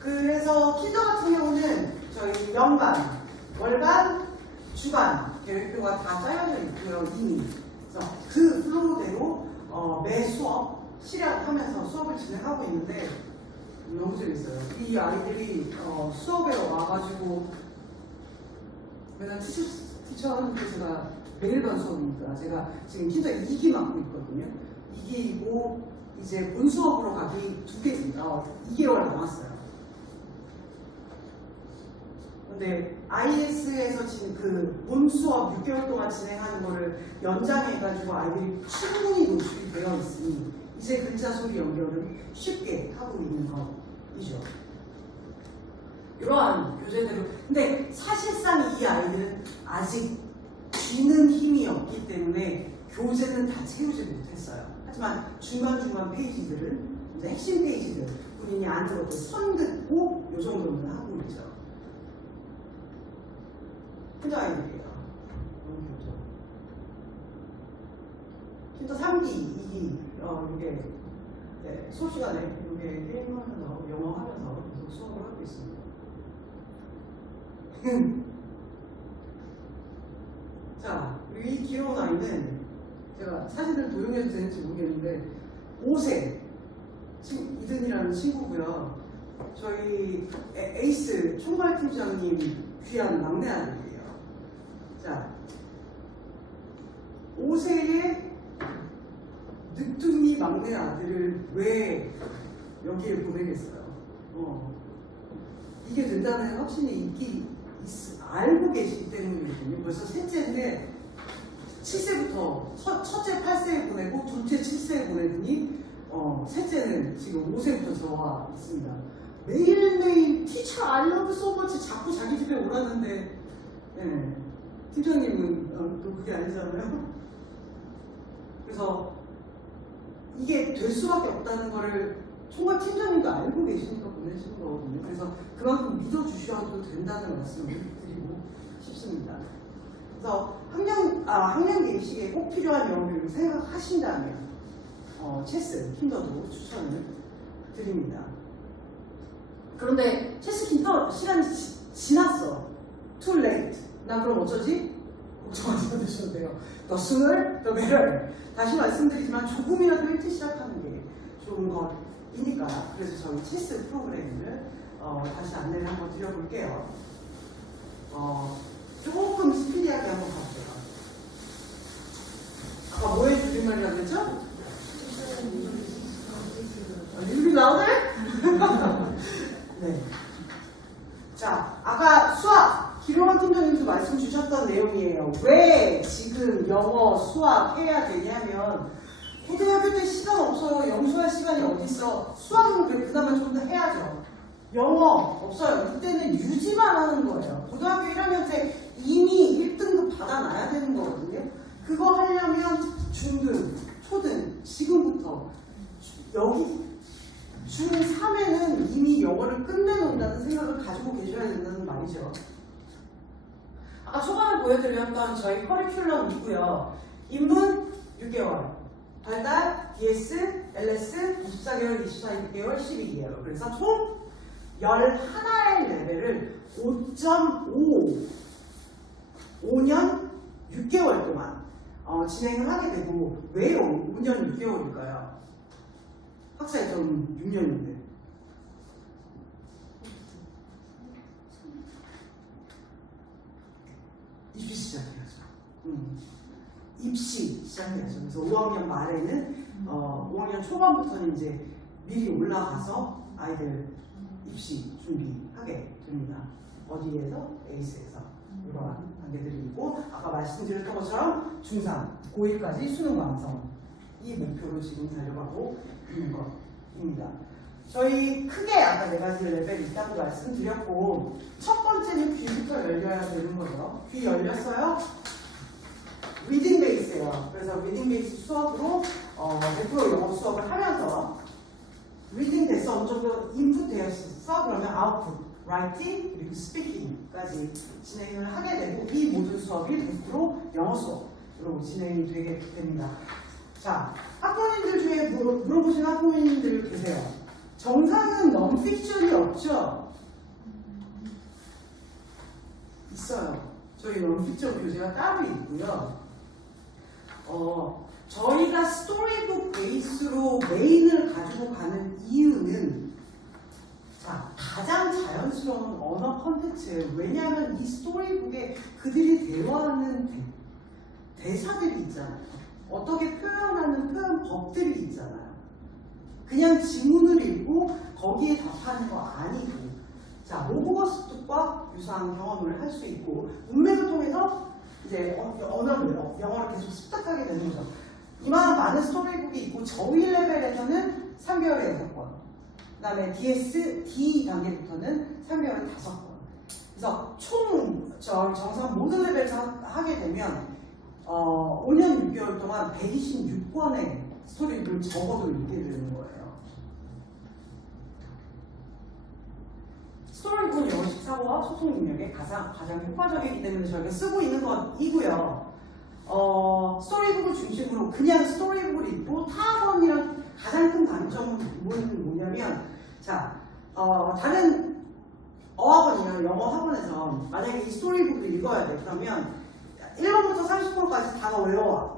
그래서 킨더 같은 경우는 저희 연반, 월반, 주반 계획표가 다 짜여져 있고요. 이미 그래서 그 플로우대로 매 수업 실행하면서 수업을 진행하고 있는데 너무 재밌어요. 이 아이들이 수업에 와가지고 맨날 티처 하는데 제가 매일 반 수업입니다. 제가 지금 킨더 2기 맡고 있거든요. 2기이고 이제 본 수업으로 가기 2개월 남았어요. 근데 IS에서 지금 그 본 수업 6개월 동안 진행하는 거를 연장해가지고 아이들이 충분히 노출이 되어 있으니 이제 글자 소리 연결은 쉽게 하고 있는 거이죠. 이러한 교재대로. 근데 사실상 이 아이들은 아직 쥐는 힘이 없기 때문에 교재는 다 채우지 못했어요. 하지만 중간중간 페이지들은 이제 핵심 페이지들 본인이 아는 것들 선 긋고 이 정도는 하고 있죠. 킨더 아이들이에요. 너무 귀엽죠. 킨더 3기, 2기, 이게 네, 수업 시간에 이렇게 게임하면서 영어 하면서 계속 수업을 하고 있습니다. 자, 이 귀여운 아이는 제가 사진을 도용해도 되는지 모르겠는데 5세 이든이라는 친구고요. 저희 에이스 총괄팀장님 귀한 막내 아들이에요. 자, 5세의 늦둥이 막내 아들을 왜 여기에 보내겠어요? 이게 된다는 확신이 알고 계시기 때문이거든요. 벌써 셋째인데 7세부터 첫째 8세에 보내고 둘째 7세에 보내더니 셋째는 지금 5세부터 저와 있습니다. 매일매일 티처 I love so much 자꾸 자기 집에 오라는데 네. 팀장님은 또 그게 아니잖아요. 그래서 이게 될 수밖에 없다는 거를 총괄 팀장님도 알고 계시니까 보내시는 거거든요. 그래서 그만큼 믿어주셔도 된다는 말씀을 드리고 싶습니다. 그래서 학년기 시기에 꼭 필요한 영역을 생각하신다면 체스 킨더도 추천을 드립니다. 그런데 체스 킨더 시간이 지났어. Too late. 나 그럼 어쩌지? 걱정하지 않으셔도 돼요. The sooner, the better. 다시 말씀드리지만 조금이라도 일찍 시작하는 게 좋은 것이니까. 그래서 저희 체스 프로그램을 다시 안내를 한번 드려볼게요. 조금 스피디하게 한번 가볼게요. 아까 뭐 해주신 말이라고 했죠? louder? 네. 자, 아까 수학 기룡환 팀장님도 말씀 주셨던 내용이에요. 왜 지금 영어, 수학 해야 되냐면 고등학교 때 시간 없어요. 영수할 시간이 어딨어. 수학은 그나마 좀 더 해야죠. 영어 없어요. 그때는 유지만 하는 거예요. 고등학교 1학년 때 이미 1등급 받아놔야 되는 거거든요. 그거 하려면 중등, 초등, 지금부터 여기 중3에는 이미 영어를 끝내놓는다는 생각을 가지고 계셔야 된다는 말이죠. 아까 초반에 보여드렸던 저희 커리큘럼이고요. 인문 6개월, 발달, DS, LS 24개월, 24개월, 12개월. 그래서 총 11의 레벨을 5.5, 5년 6개월 동안 진행을 하게 되고, 왜 5년 6개월일까요? 학사에 좀 6년인데. 입시 시작해야죠. 입시 시작해야죠. 그래서 5학년 말에는 5학년 초반부터는 이제 미리 올라가서 아이들 입시 준비하게 됩니다. 어디에서? 에이스에서. 이러한 단계들이 있고, 아까 말씀드렸던 것처럼 중3, 고1까지 수능 완성. 이 목표로 지금 달려가고 있는 것입니다. 저희 크게 아까 4가지 레벨이 있다고 말씀드렸고, 첫 번째는 귀부터 열려야 되는 거죠. 귀 열렸어요? 리딩 베이스예요. 그래서 리딩 베이스 수업으로 100% 영어 수업을 하면서 리딩 됐어. 어느 정도 인풋 되었어. 그러면 아웃풋, 라이팅, 그리고 스피킹까지 진행을 하게 되고, 이 모든 수업이 100% 영어 수업으로 진행이 되게 됩니다. 자, 학부모님들 중에 물어보신 학부모님들 계세요. 정상은 넌픽션이 없죠? 있어요. 저희 넌픽션 교재가 따로 있고요. 저희가 스토리북 베이스로 메인을 가지고 가는 이유는, 자, 가장 자연스러운 언어 컨텐츠예요. 왜냐하면 이 스토리북에 그들이 대화하는 대사들이 있잖아요. 어떻게 표현하는 표현법들이 있잖아요. 그냥 지문을 읽고 거기에 답하는 거 아니고, 자, 모국어 습득과 유사한 경험을 할 수 있고, 문맥을 통해서 이제 언어를, 영어를 계속 습득하게 되는 거죠. 이만한 많은 스토리북이 있고, 저희 레벨에서는 3개월에 6권, 그 다음에 DS, D 단계부터는 3개월에 5권. 그래서 총 정상 모든 레벨을 하게 되면 5년 6개월 동안 126권의 스토리북을 적어도 읽게 되는 거예요. 스토리북은 영어식 사고와 소통 능력에 가장 효과적이기 때문에 저희가 쓰고 있는 것이고요. 스토리북을 중심으로 그냥 스토리북을 읽고 타학원이랑 가장 큰 단점은 뭐냐면, 자, 다른 어학원이나 영어 학원에서 만약에 이 스토리북을 읽어야 돼. 그러면 1번부터 30번까지 다 외워와.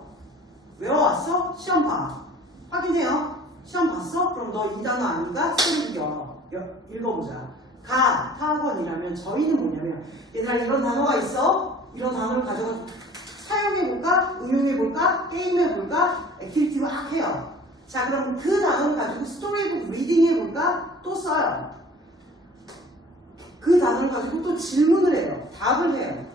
외워왔어? 시험 봐. 확인해요. 시험 봤어? 그럼 너 이 단어 아닌가? 스토리북 열어. 읽어보자. 타학원이라면 저희는 뭐냐면, 얘들아 이런 단어가 있어? 이런 단어를 가져가 사용해볼까? 응용해볼까? 게임해볼까? 액티비티 막 해요. 자, 그럼 그 단어를 가지고 스토리북 리딩 해볼까? 또 써요. 그 단어를 가지고 또 질문을 해요. 답을 해요.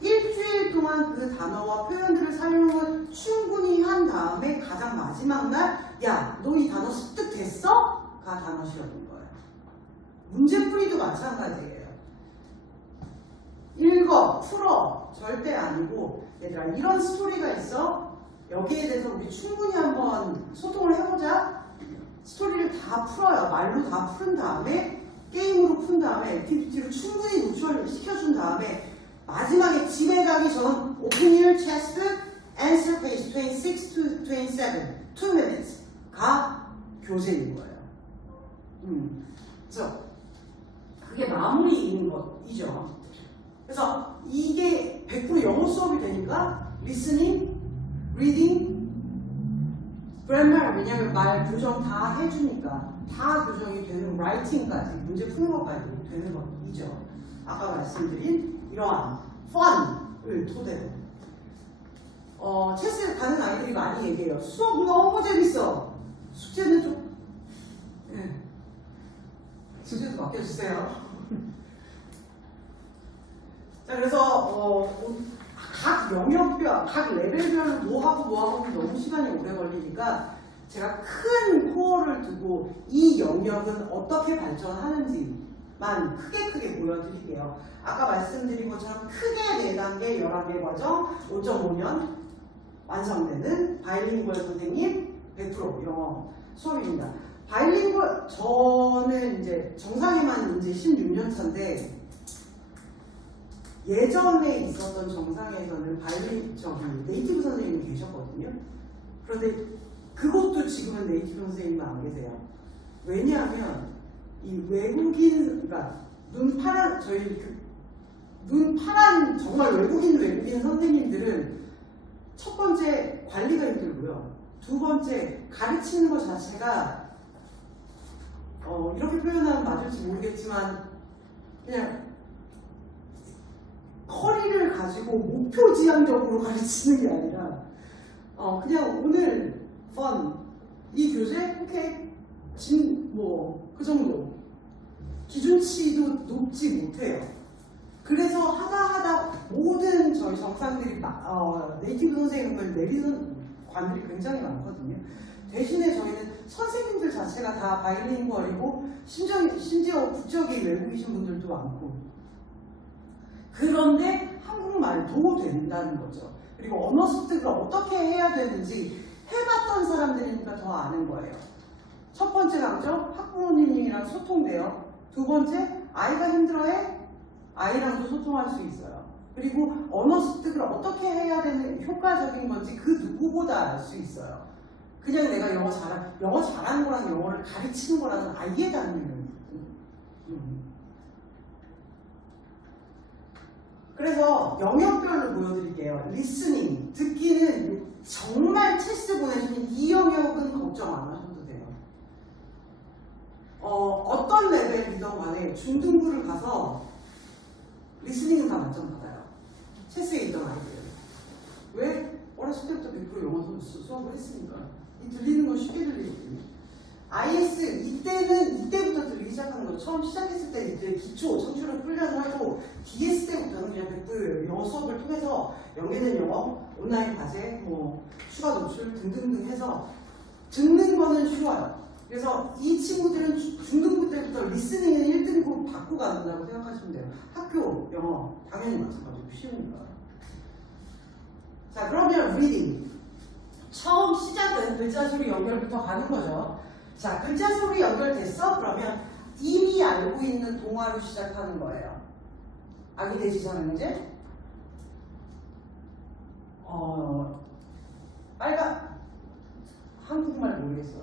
일주일 동안 그 단어와 표현들을 사용을 충분히 한 다음에 가장 마지막 날, 야, 너 이 단어 습득됐어? 가 단어 시험인 거예요. 문제풀이도 마찬가지예요. 읽어, 풀어, 절대 아니고, 얘들아 이런 스토리가 있어? 여기에 대해서 우리 충분히 한번 소통을 해보자. 스토리를 다 풀어요. 말로 다 푼 다음에, 게임으로 푼 다음에, 액티비티로 충분히 노출시켜준 다음에, 마지막에 집에 가기 전 Open your chest, answer page 26 to 27, 2 minutes가 교재인 거예요. 그래서 그게 마무리인 것이죠. 그래서 이게 100% 영어 수업이 되니까 listening, reading, grammar, 왜냐면 말 교정 다 해주니까 다 교정이 되는 writing까지, 문제 푸는 것까지 되는 것이죠. 아까 말씀드린 이러한 fun을 토대로 체스 가는 아이들이 많이 얘기해요. 수업 너무 재밌어. 숙제는 좀 주제도 맡겨주세요. 자, 그래서 각 영역별, 각 레벨별로 뭐 하고 너무 시간이 오래 걸리니까 제가 큰 코어를 두고 이 영역은 어떻게 발전하는지만 크게 보여드릴게요. 아까 말씀드린 것처럼 크게 4단계, 11개 과정, 5.5년 완성되는 바이링구얼 선생님 100% 영어 수업입니다. 바이링구얼, 저는 이제 정상에만 이제 16년 차인데 예전에 있었던 정상에서는 네이티브 선생님이 계셨거든요. 그런데 그것도 지금은 네이티브 선생님은 안 계세요. 왜냐하면 이 외국인, 그러니까 눈 파란 정말 외국인 선생님들은 첫 번째 관리가 힘들고요. 두 번째 가르치는 것 자체가 이렇게 표현하면 맞을지 모르겠지만 그냥 허리를 가지고 목표 지향적으로 가르치는 게 아니라 그냥 오늘 이 교재 오케이 그 정도 기준치도 높지 못해요. 그래서 하다 모든 저희 정상들이 네이티브 선생님을 내리는 관들이 굉장히 많거든요. 대신에 저희는 선생님들 자체가 다 바이링구얼이고 심지어 국적이 외국이신 분들도 많고, 그런데 한국말도 된다는 거죠. 그리고 언어 습득을 어떻게 해야 되는지 해봤던 사람들이니까 더 아는 거예요. 첫 번째 강점, 학부모님이랑 소통돼요. 두 번째, 아이가 힘들어해? 아이랑도 소통할 수 있어요. 그리고 언어 습득을 어떻게 해야 되는 효과적인 건지 그 누구보다 알 수 있어요. 그냥 내가 영어 잘하는 거랑 영어를 가르치는 거랑은 아예 다른 일은. 그래서 영역별로 보여드릴게요. 리스닝, 듣기는 정말 체스 보내주는 이 영역은 걱정 안 하셔도 돼요. 어떤 레벨이든 간에 중등부를 가서 리스닝은 다 만점 받아요. 체스에 있던 아이들. 왜? 어렸을 때부터 100% 영어 수업을 했으니까. 이 들리는 건 쉽게 들리거든요. IS, 이때부터 들리기 시작하는 거죠. 처음 시작했을 때 이제 기초, 청취력 훈련을 하고, DS 때부터는 그냥 100% 영어 수업을 통해서 연계된 영어, 온라인 과제, 추가 노출 등등등 해서 듣는 거는 쉬워요. 그래서 이 친구들은 중등부 때부터 리스닝은 1등급 받고 간다고 생각하시면 돼요. 학교 영어 당연히 마찬가지로 쉬우니까. 자, 그러면 리딩. 처음 시작은 글자 소리 연결부터 가는 거죠. 자, 글자 소리 연결됐어? 그러면 이미 알고 있는 동화로 시작하는 거예요. 아기 돼지 삼형제. 빨간 한국말 모르겠어.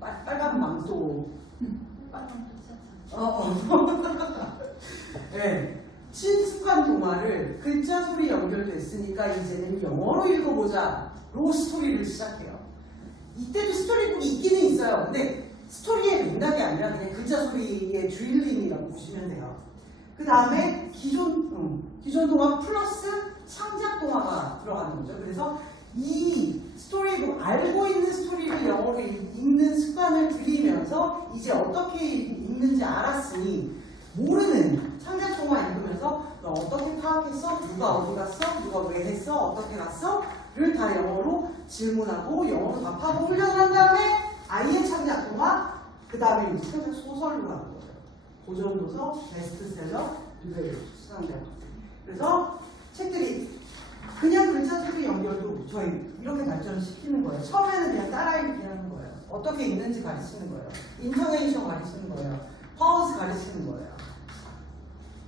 빨간 망토. 네. 친숙한 동화를 글자 소리 연결됐으니까 이제는 영어로 읽어보자로 스토리를 시작해요. 이때도 스토리북이 있기는 있어요. 근데 스토리의 맥락이 아니라 그냥 글자 소리의 드릴링이라고 보시면 돼요. 그 다음에 기존 동화 플러스 창작 동화가 들어가는 거죠. 그래서 이 스토리북, 알고 있는 스토리를 영어로 읽는 습관을 들이면서 이제 어떻게 읽는지 알았으니 모르는 창작 동화 읽으면서 너 어떻게 파악했어? 누가 어디 갔어? 누가 왜 했어? 어떻게 갔어? 를 다 영어로 질문하고 영어로 답하고 훈련을 한 다음에 아이의 창작 동화, 그 다음에 이제 창작 소설로 가는 거예요. 고전도서, 베스트셀러, 리베르 수상작. 그래서 책들이 그냥 글자 소리 연결도 저희 이렇게 발전을 시키는 거예요. 처음에는 그냥 따라 읽기 하는 거예요. 어떻게 읽는지 가르치는 거예요. 인터네이션 가르치는 거예요. 파우스 가르치는 거예요.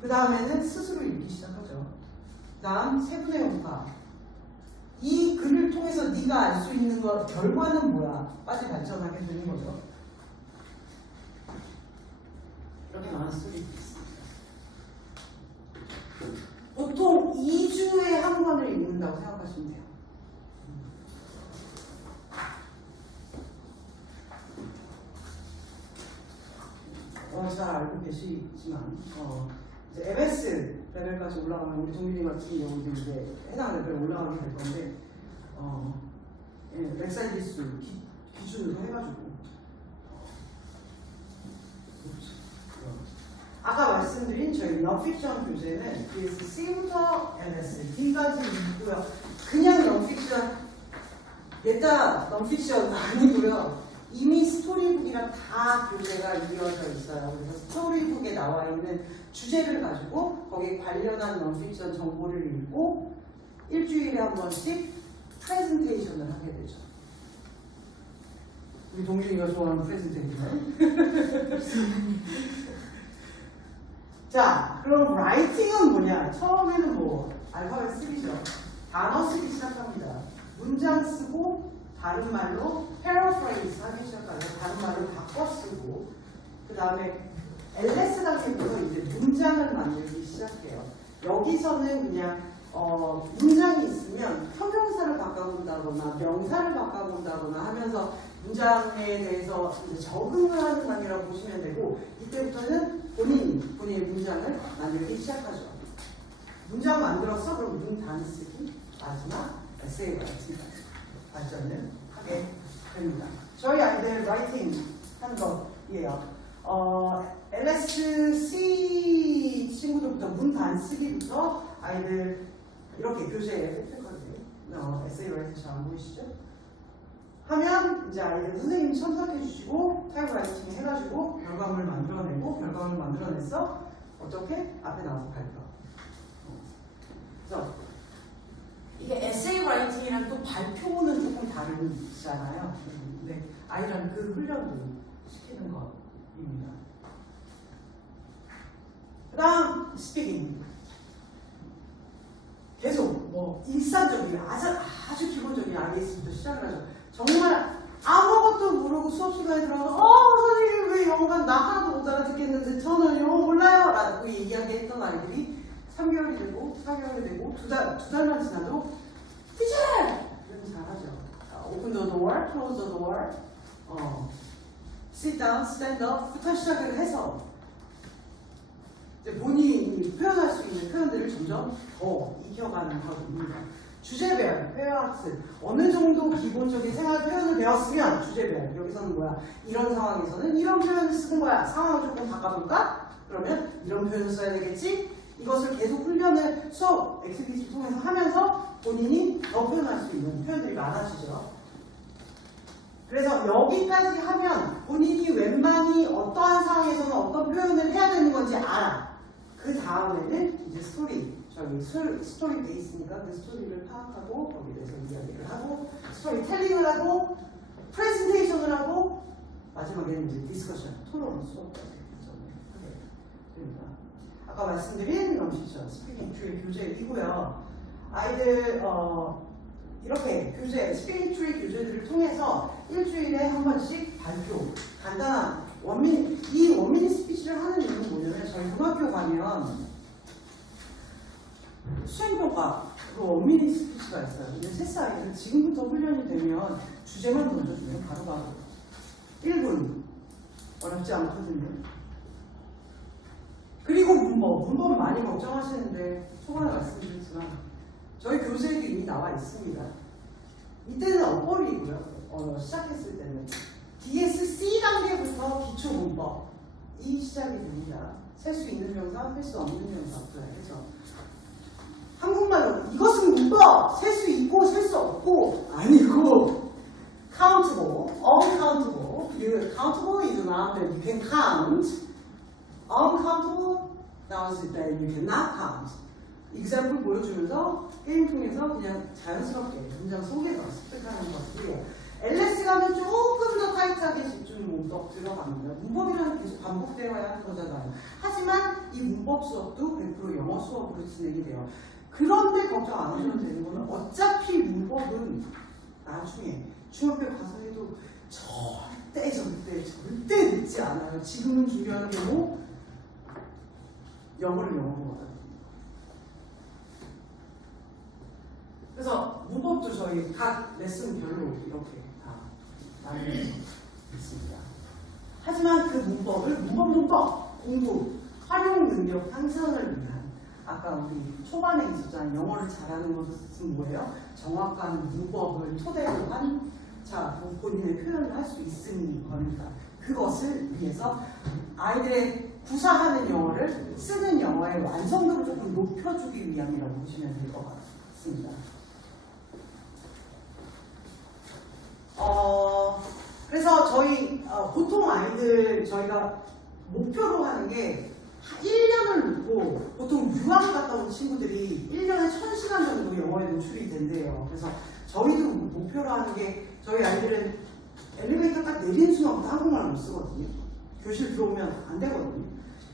그 다음에는 스스로 읽기 시작하죠. 그 다음 세분의 문파. 이 글을 통해서 네가 알 수 있는 것 결과는 뭐야? 까지 발전하게 되는 거죠. 이렇게 많은 스토리가 있습니다. 보통 2주에 한 권을 읽는다고 생각하시면 돼요. 잘 알고 계시지만 이제 MS 레벨까지 올라가면 우리 동민이 같은 경우도 이제 해당 레벨 올라가게 될 건데 렉사이디스 기준으로 해가지고 아까 말씀드린 저희 넌픽션 교재는 그래서 C부터 LS, D까지 있고요. 그냥 넌픽션, 일단 넌픽션 아니고요. 이미 스토리북이랑 다 교재가 이어져 있어요. 그래서 스토리북에 나와 있는 주제를 가지고 거기에 관련한 넌픽션 정보를 읽고 일주일에 한 번씩 프레젠테이션을 하게 되죠. 우리 동준이가 좋아하는 프레젠테이션. 자, 그럼 라이팅은 뭐냐? 처음에는 뭐 알파벳 쓰기죠. 단어 쓰기 시작합니다. 문장 쓰고 다른 말로 paraphrase 하기 시작하고 다른 말로 바꿔 쓰고 그 다음에 LS 단계부터 이제 문장을 만들기 시작해요. 여기서는 그냥 문장이 있으면 형용사를 바꿔본다거나 명사를 바꿔본다거나 하면서 문장에 대해서 이제 적응을 하는 단계라고 보시면 되고 이때부터는 본인의 문장을 만들기 시작하죠. 문장 만들었어? 그럼 문 단쓰기 마지막 에세이 라이팅까지 발전을 하게 됩니다. 저희 아이들 라이팅 하는 거예요. LSC 친구들부터 문 단쓰기부터 아이들 이렇게 교재에 획득하게 에세이 라이팅 잘 안 보이시죠? 하면 이제 아이들 선생님이 첨삭해 주시고 타입라이팅 해가지고 결과물을 만들어내고 결과물을 만들어내서 어떻게? 앞에 나와서 발표. 그래서 이게 에세이 라이팅이랑 또 발표는 조금 다르잖아요. 근데 아이랑 그 훈련을 시키는 것입니다. 그 다음 스피킹. 계속 뭐 일상적인 아주 기본적인 알겠습니다. 시작을 하죠. 정말 아무것도 모르고 수업 시간에 들어가서 선생님 왜 영어가 나 하나도 못 알아듣겠는데 저는 영어 몰라요 라고 이야기했던 아이들이 3개월이 되고 4개월이 되고 두 달만 지나도 teacher! 이런 잘하죠. open the door, close the door, sit down, stand up 부터 시작을 해서 이제 본인이 표현할 수 있는 표현들을 점점 더 익혀가는 것입니다. 주제별 표현학습 어느 정도 기본적인 생활 표현을 배웠으면 주제별 여기서는 뭐야 이런 상황에서는 이런 표현을 쓰는 거야 상황을 조금 바꿔볼까? 그러면 이런 표현을 써야 되겠지? 이것을 계속 훈련을 수업 액티비티를 통해서 하면서 본인이 더 표현할 수 있는 표현들이 많아지죠. 그래서 여기까지 하면 본인이 웬만히 어떠한 상황에서는 어떤 표현을 해야 되는 건지 알아. 그 다음에는 이제 스토리 베이스니까 그 스토리를 파악하고 거기에 대해서 이야기를 하고 스토리텔링을 하고 프레젠테이션을 하고 마지막에는 이제 디스커션, 토론 수업까지 하게 됩니다. 아까 말씀드린 런치션, 스피킹 트리 교재이고요. 아이들 이렇게 교재, 스피킹 트리 교재들을 통해서 일주일에 한 번씩 발표, 간단한 이 원미니 스피치를 하는 이유는 뭐냐면 저희 중학교 가면 수행평가 그 원미니 스피치가 있어요. 근데 새싹이는 지금부터 훈련이 되면 주제만 던져주면 바로바로 1분 어렵지 않거든요. 그리고 문법 많이 걱정하시는데 초반에 말씀드렸지만 저희 교재에도 이미 나와 있습니다. 이때는 어법이고요. 시작했을 때는 DSC 단계부터 기초 문법이 시작이 됩니다. 셀 수 있는 명사, 셀 수 없는 명사부터 해서 한국말로 이것은 문법! 셀 수 있고 셀 수 없고 아니고 countable, uncountable. Countable is not that you can count. Uncountable is that you cannot count. example 보여주면서 게임 통해서 그냥 자연스럽게 문장 속에서 습득하는 것이에요. LS 가면 조금 더 타이트하게 집중 문법 들어갑니다. 문법이라는 게 계속 반복되어야 하는 거잖아요. 하지만 이 문법 수업도 100% 영어 수업으로 진행이 돼요. 그런데 걱정 안 하셔도 되는 거는 어차피 문법은 나중에 중학교 가서 해도 절대 늦지 않아요. 지금은 중요한 게 뭐? 영어를 영어로 말하는. 그래서 문법도 저희 각 레슨별로 이렇게 다 나눠져 있습니다. 하지만 그 문법 공부, 활용 능력 향상을 위한 아까 우리 초반에 있었잖아요. 영어를 잘하는 것은 뭐예요? 정확한 문법을 토대로 한 본인의 표현을 할 수 있으니 겁니다. 그것을 위해서 아이들의 구사하는 영어를 쓰는 영어의 완성도를 조금 높여주기 위함이라고 보시면 될 것 같습니다. 그래서 저희 보통 아이들 저희가 목표로 하는 게 1년을 놓고 보통 유학 갔다 온 친구들이 1년에 1000시간 정도 영어에 노출이 된대요. 그래서 저희도 목표로 하는 게 저희 아이들은 엘리베이터 딱 내리는 순간부터 한국말을 못 쓰거든요. 교실 들어오면 안 되거든요.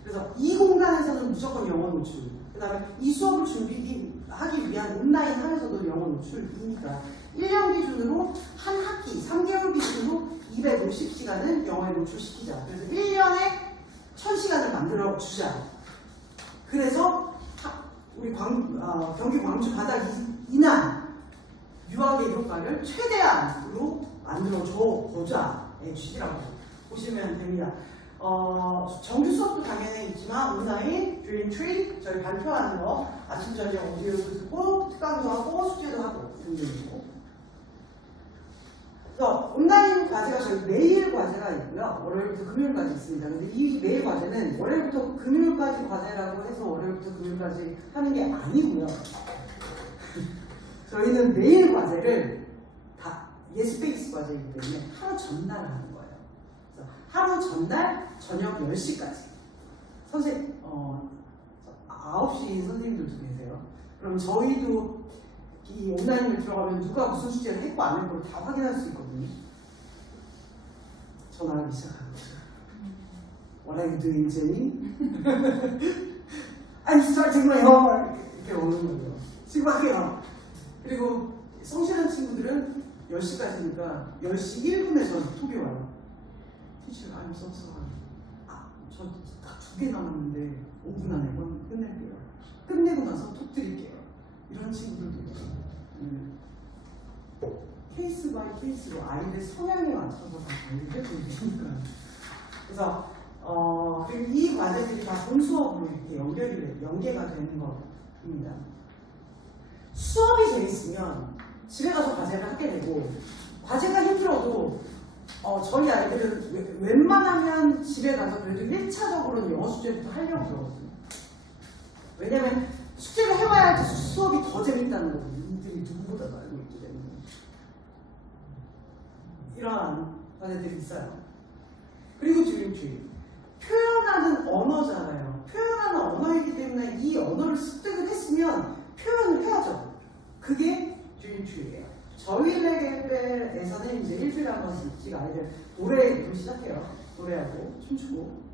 그래서 이 공간에서는 무조건 영어 노출. 그 다음에 이 수업을 준비하기 위한 온라인 하면서도 영어 노출이니까 1년 기준으로 한 학기, 3개월 기준으로 250시간은 영어에 노출시키자. 그래서 1년에 1000시간을 만들어 주자. 그래서 우리 경기 광주 바다 이난 유학의 효과를 최대한으로 만들어줘 보자의 취지라고 보시면 됩니다. 정규 수업도 당연히 있지만 온라인, 드림 트리, 저희 발표하는 거, 아침 저녁 오디오도 듣고 특강도 하고 숙제도 하고 등등이고. 그래서 온라인 과제가 저희 매일 과제가 있고요. 월요일부터 금요일까지 있습니다. 근데 이 매일 과제는 월요일부터 금요일까지 과제라고 해서 월요일부터 금요일까지 하는 게 아니고요. 저희는 매일 과제를 다 예스페이스 과제이기 때문에 하루 전날 하는 거예요. 그래서 하루 전날 저녁 10시까지. 9시 선생님들도 계세요. 그럼 저희도 이 온라인을 들어가면 누가 무슨 숙제를 했고 안 했고 다 확인할 수 있거든요. 전화하기 시작하는 거죠. What are you doing, Jenny? I'm starting my homework. 이렇게 오는 거죠. 지금 할게요. 그리고 성실한 친구들은 10시까지니까 10시 1분에 전 톡이 와요. 티처, I'm so sorry. 저 딱 2개 남았는데 5분 안에 끝낼게요. 끝내고 나서 톡 드릴게요. 이런 친구들도 있어요. 케이스 바이 케이스로 아이들 성향에 맞춰서 다 관리를 해주니까. 그래서 그리고 이 과제들이 다 본 수업으로 이렇게 연계가 되는 겁니다. 수업이 재밌으면 집에 가서 과제를 하게 되고, 과제가 힘들어도 저희 아이들은 웬만하면 집에 가서 그래도 1차적으로는 영어 숙제부터 하려고 그러거든요. 왜냐면 숙제를 해와야지 수업이 더 재밌다는 거거든요. 이들이 누구보다도 알고 있기 때문에. 이러한 과제들이 있어요. 그리고 드림트리. 표현하는 언어잖아요. 표현하는 언어이기 때문에 이 언어를 습득을 했으면 표현을 해야죠. 그게 드림트리예요. 저희 레벨에서는 이제 일주일에 한 번씩 아이들 노래 부르기 시작해요. 노래하고 춤추고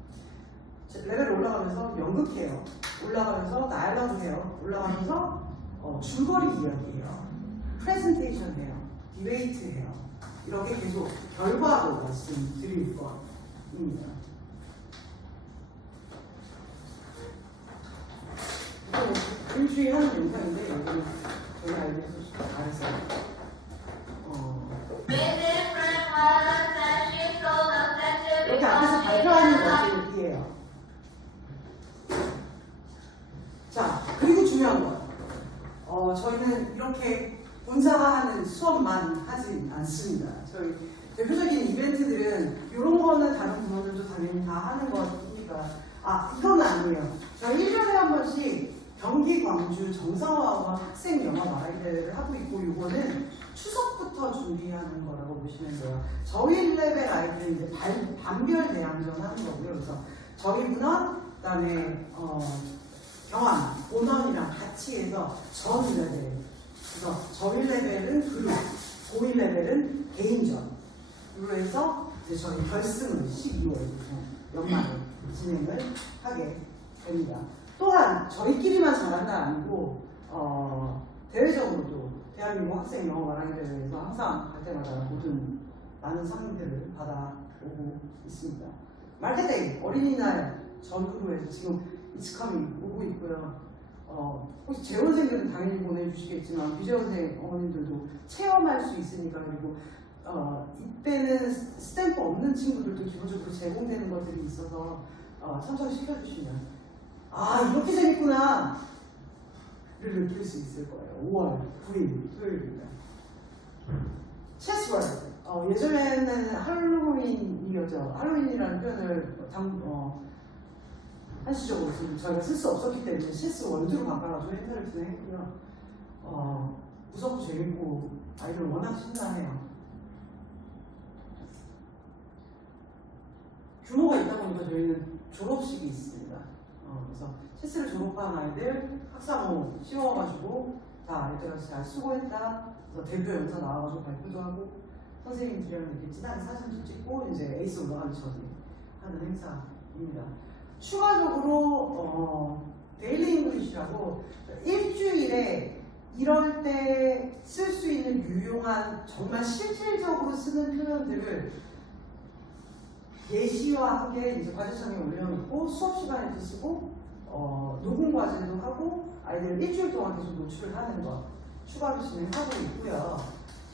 레벨 올라가면서 연극해요. 올라가면서 다이얼로그 해요. 올라가면서 줄거리 이야기해요. 프레젠테이션 해요. 디베이트 해요. 이렇게 계속 결과로 말씀드릴 겁니다. 일주일에 하는 영상인데 여기는 저희 아이들 소식 잘했어요. 이렇게 앞에서 발표하는 것들이에요. 자, 그리고 중요한 거. 저희는 이렇게 본사화하는 수업만 하지 않습니다. 저희 대표적인 이벤트들은 이런 거는 다른 부모들도 당연히 다 하는 거니까. 이건 아니에요. 저희 1년에 한 번씩 경기 광주 정상화학원 학생 영어 말하기 대회를 하고 있고, 이거는 추석부터 준비하는 거라고 보시면 돼요. 저희 레벨 아이들은 이제 반별 대항전 하는 거고요. 그래서 저희 문헌, 그 다음에 경환, 본원이랑 같이 해서 전 레벨. 그래서 저희 레벨은 그룹, 고1 레벨은 개인전. 그로 해서 이제 저희 결승을 12월부터 연말에 진행을 하게 됩니다. 또한 저희끼리만 잘한다 아니고 대외적으로도 대한민국 학생 영어 말하기 대회에서 항상 갈 때마다 모든 많은 상들을 받아오고 있습니다. 마케팅 어린이날 전후로 해서 지금 이츠카미 오고 있고요. 혹시 재원생들은 당연히 보내주시겠지만 비재원생 어머님들도 체험할 수 있으니까. 그리고 이때는 스탬프 없는 친구들도 기본적으로 제공되는 것들이 있어서 참석시켜주시면 이렇게 재밌구나 를 느낄 수 있을 거예요. 5월 9일 토요일입니다. 체스월드 예전에는 할로윈이었죠. 할로윈이라는 표현을 한시적으로 저희가 쓸 수 없었기 때문에 실수 원투로 바꿔가지고 행사를 진행했고요. 무섭고 재밌고 아이들 워낙 신나해요. 규모가 있다 보니까 저희는 졸업식이 있습니다. 그래서 체스를 졸업한 아이들 학사모 씌워가지고 다 아이들한테 잘 수고했다. 그래서 대표 영상 나와가지고 발표도 하고 선생님들이랑 이렇게 진하게 사진도 찍고 이제 에이스 올라가기 전에 하는 행사입니다. 추가적으로 데일리 잉글리시라고 일주일에 이럴 때 쓸 수 있는 유용한 정말 실질적으로 쓰는 표현들을 예시와 함께 이제 과제창에 올려놓고 수업 시간에도 쓰고 녹음 과제도 하고 아이들 일주일 동안 계속 노출을 하는 거 추가로 진행하고 있고요.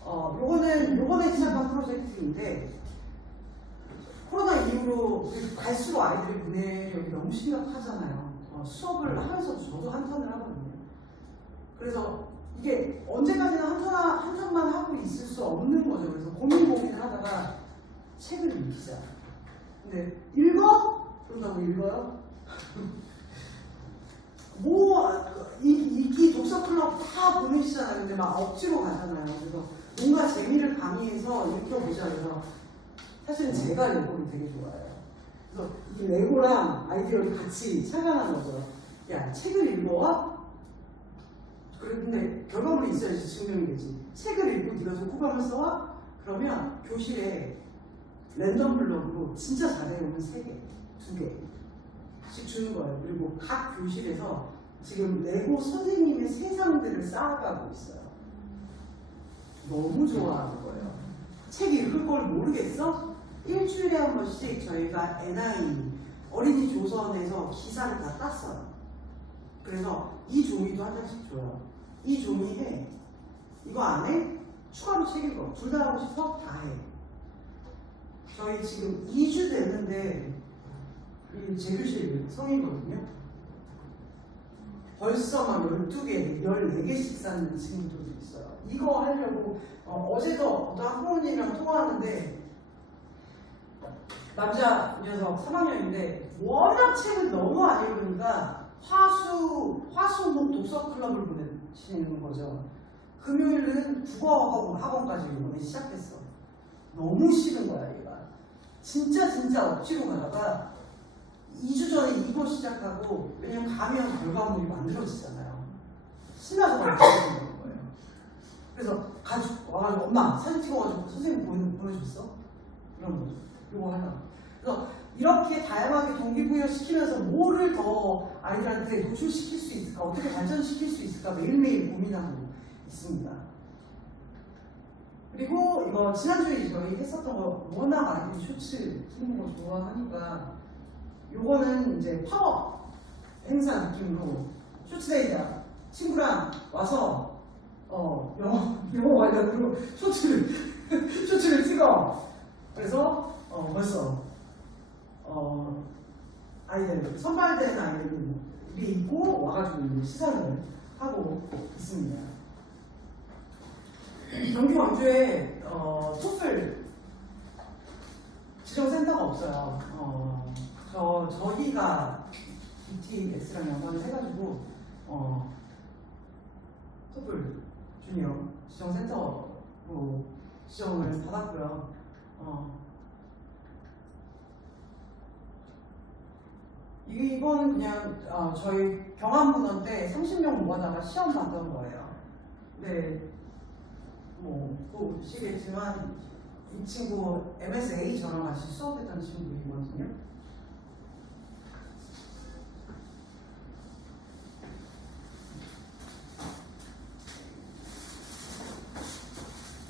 요번에 시작한 프로젝트인데 코로나 이후로 갈수록 아이들의 문해력이 너무 심각하잖아요. 수업을 하면서도 저도 한탄을 하거든요. 그래서 이게 언제까지나 한탄만 하고 있을 수 없는 거죠. 그래서 고민을 하다가 책을 읽자. 근데 읽어? 그런다고 읽어요? 이 독서 클럽 다 보내시잖아요. 근데 막 억지로 가잖아요. 그래서 뭔가 재미를 가미해서 읽혀보자. 그래서 사실은 제가 레고를 되게 좋아해요. 그래서 이 레고랑 아이디어를 같이 착안한 거죠. 야, 책을 읽어와? 근데 결과물이 있어야지 증명이 되지. 책을 읽고 네가 독후감을 써와? 그러면 교실에 랜덤 블록으로 진짜 잘해오면 3개, 2개씩 주는 거예요. 그리고 각 교실에서 지금 레고 선생님의 세상들을 쌓아가고 있어요. 너무 좋아하는 거예요. 책 읽을 걸 모르겠어? 일주일에 한 번씩 저희가 NI 어린이 조선에서 기사를 다 땄어요. 그래서 이 종이도 한 장씩 줘요. 이 종이에 이거 안 해? 추가로 책 읽어. 둘 다 하고 싶어? 다 해. 저희 지금 2주 됐는데 제 교실 성이거든요. 벌써 막 12개, 14개씩 쌓는 친구들도 있어요. 이거 하려고 어제도 어떤 학부모님이랑 통화하는데 남자 녀석 3학년인데 워낙 책을 너무 안 읽으니까 화수목 독서 클럽을 보내시는 거죠. 금요일은 국어 학원까지 이번에 시작했어. 너무 싫은 거야 얘가. 진짜 억지로 가다가 2주 전에 이거 시작하고 왜냐면 가면 결과물이 만들어지잖아요. 신나서 만들어지는 거예요. 그래서 와가지고 엄마 사진 찍어가지고 선생님 보내줬어? 이런 거죠. 이거 하려고. 그래서 이렇게 다양하게 동기부여시키면서 뭐를 더 아이들한테 노출시킬 수 있을까, 어떻게 발전시킬 수 있을까 매일매일 고민하고 있습니다. 그리고 이거 지난주에 저희 했었던 거 워낙 아이들이 쇼츠 찍는 거 좋아하니까 요거는 이제 팝업 행사 느낌으로 쇼츠데이다. 친구랑 와서 영어 관련으로 쇼츠를 찍어. 그래서 벌써 아이들 선발된 아이들이 있고 와가지고 시사를 하고 있습니다. 경기 광주에 토플 지정센터가 없어요. 저희가 BTS랑 연관을 해가지고 토플 주니어 지정센터로 지정을 받았고요. 이거는 그냥 저희 경암문헌 때 30명 모아다가 시험 봤던 거예요. 네, 보시겠지만 이 친구 MSA 저랑 같이 수업했던 친구이거든요.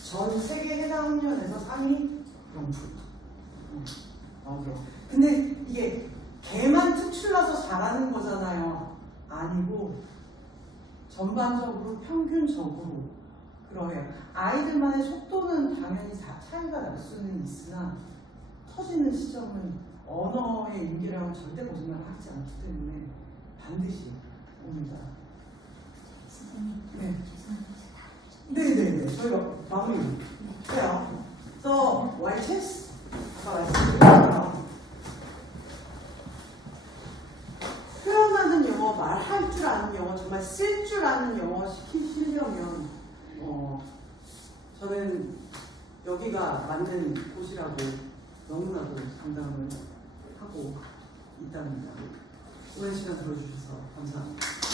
전 세계 해당 학년에서 상위 명품. 근데 이게 걔만 특출나서 잘하는 거잖아요. 아니고 전반적으로 평균적으로 그러해요. 아이들만의 속도는 당연히 차이가 날 수는 있으나 터지는 시점은 언어의 임계량은 절대 거짓말하지 않기 때문에 반드시 옵니다. 선생님, 네. 죄송합니다. 네네네. 저희가 마무리 해요. 그래서 YCHES 아까 말씀드렸죠. 표현하는 영어, 말할 줄 아는 영어, 정말 쓸 줄 아는 영어 시키시려면 저는 여기가 맞는 곳이라고 너무나도 장담을 하고 있답니다. 오랜 시간 들어주셔서 감사합니다.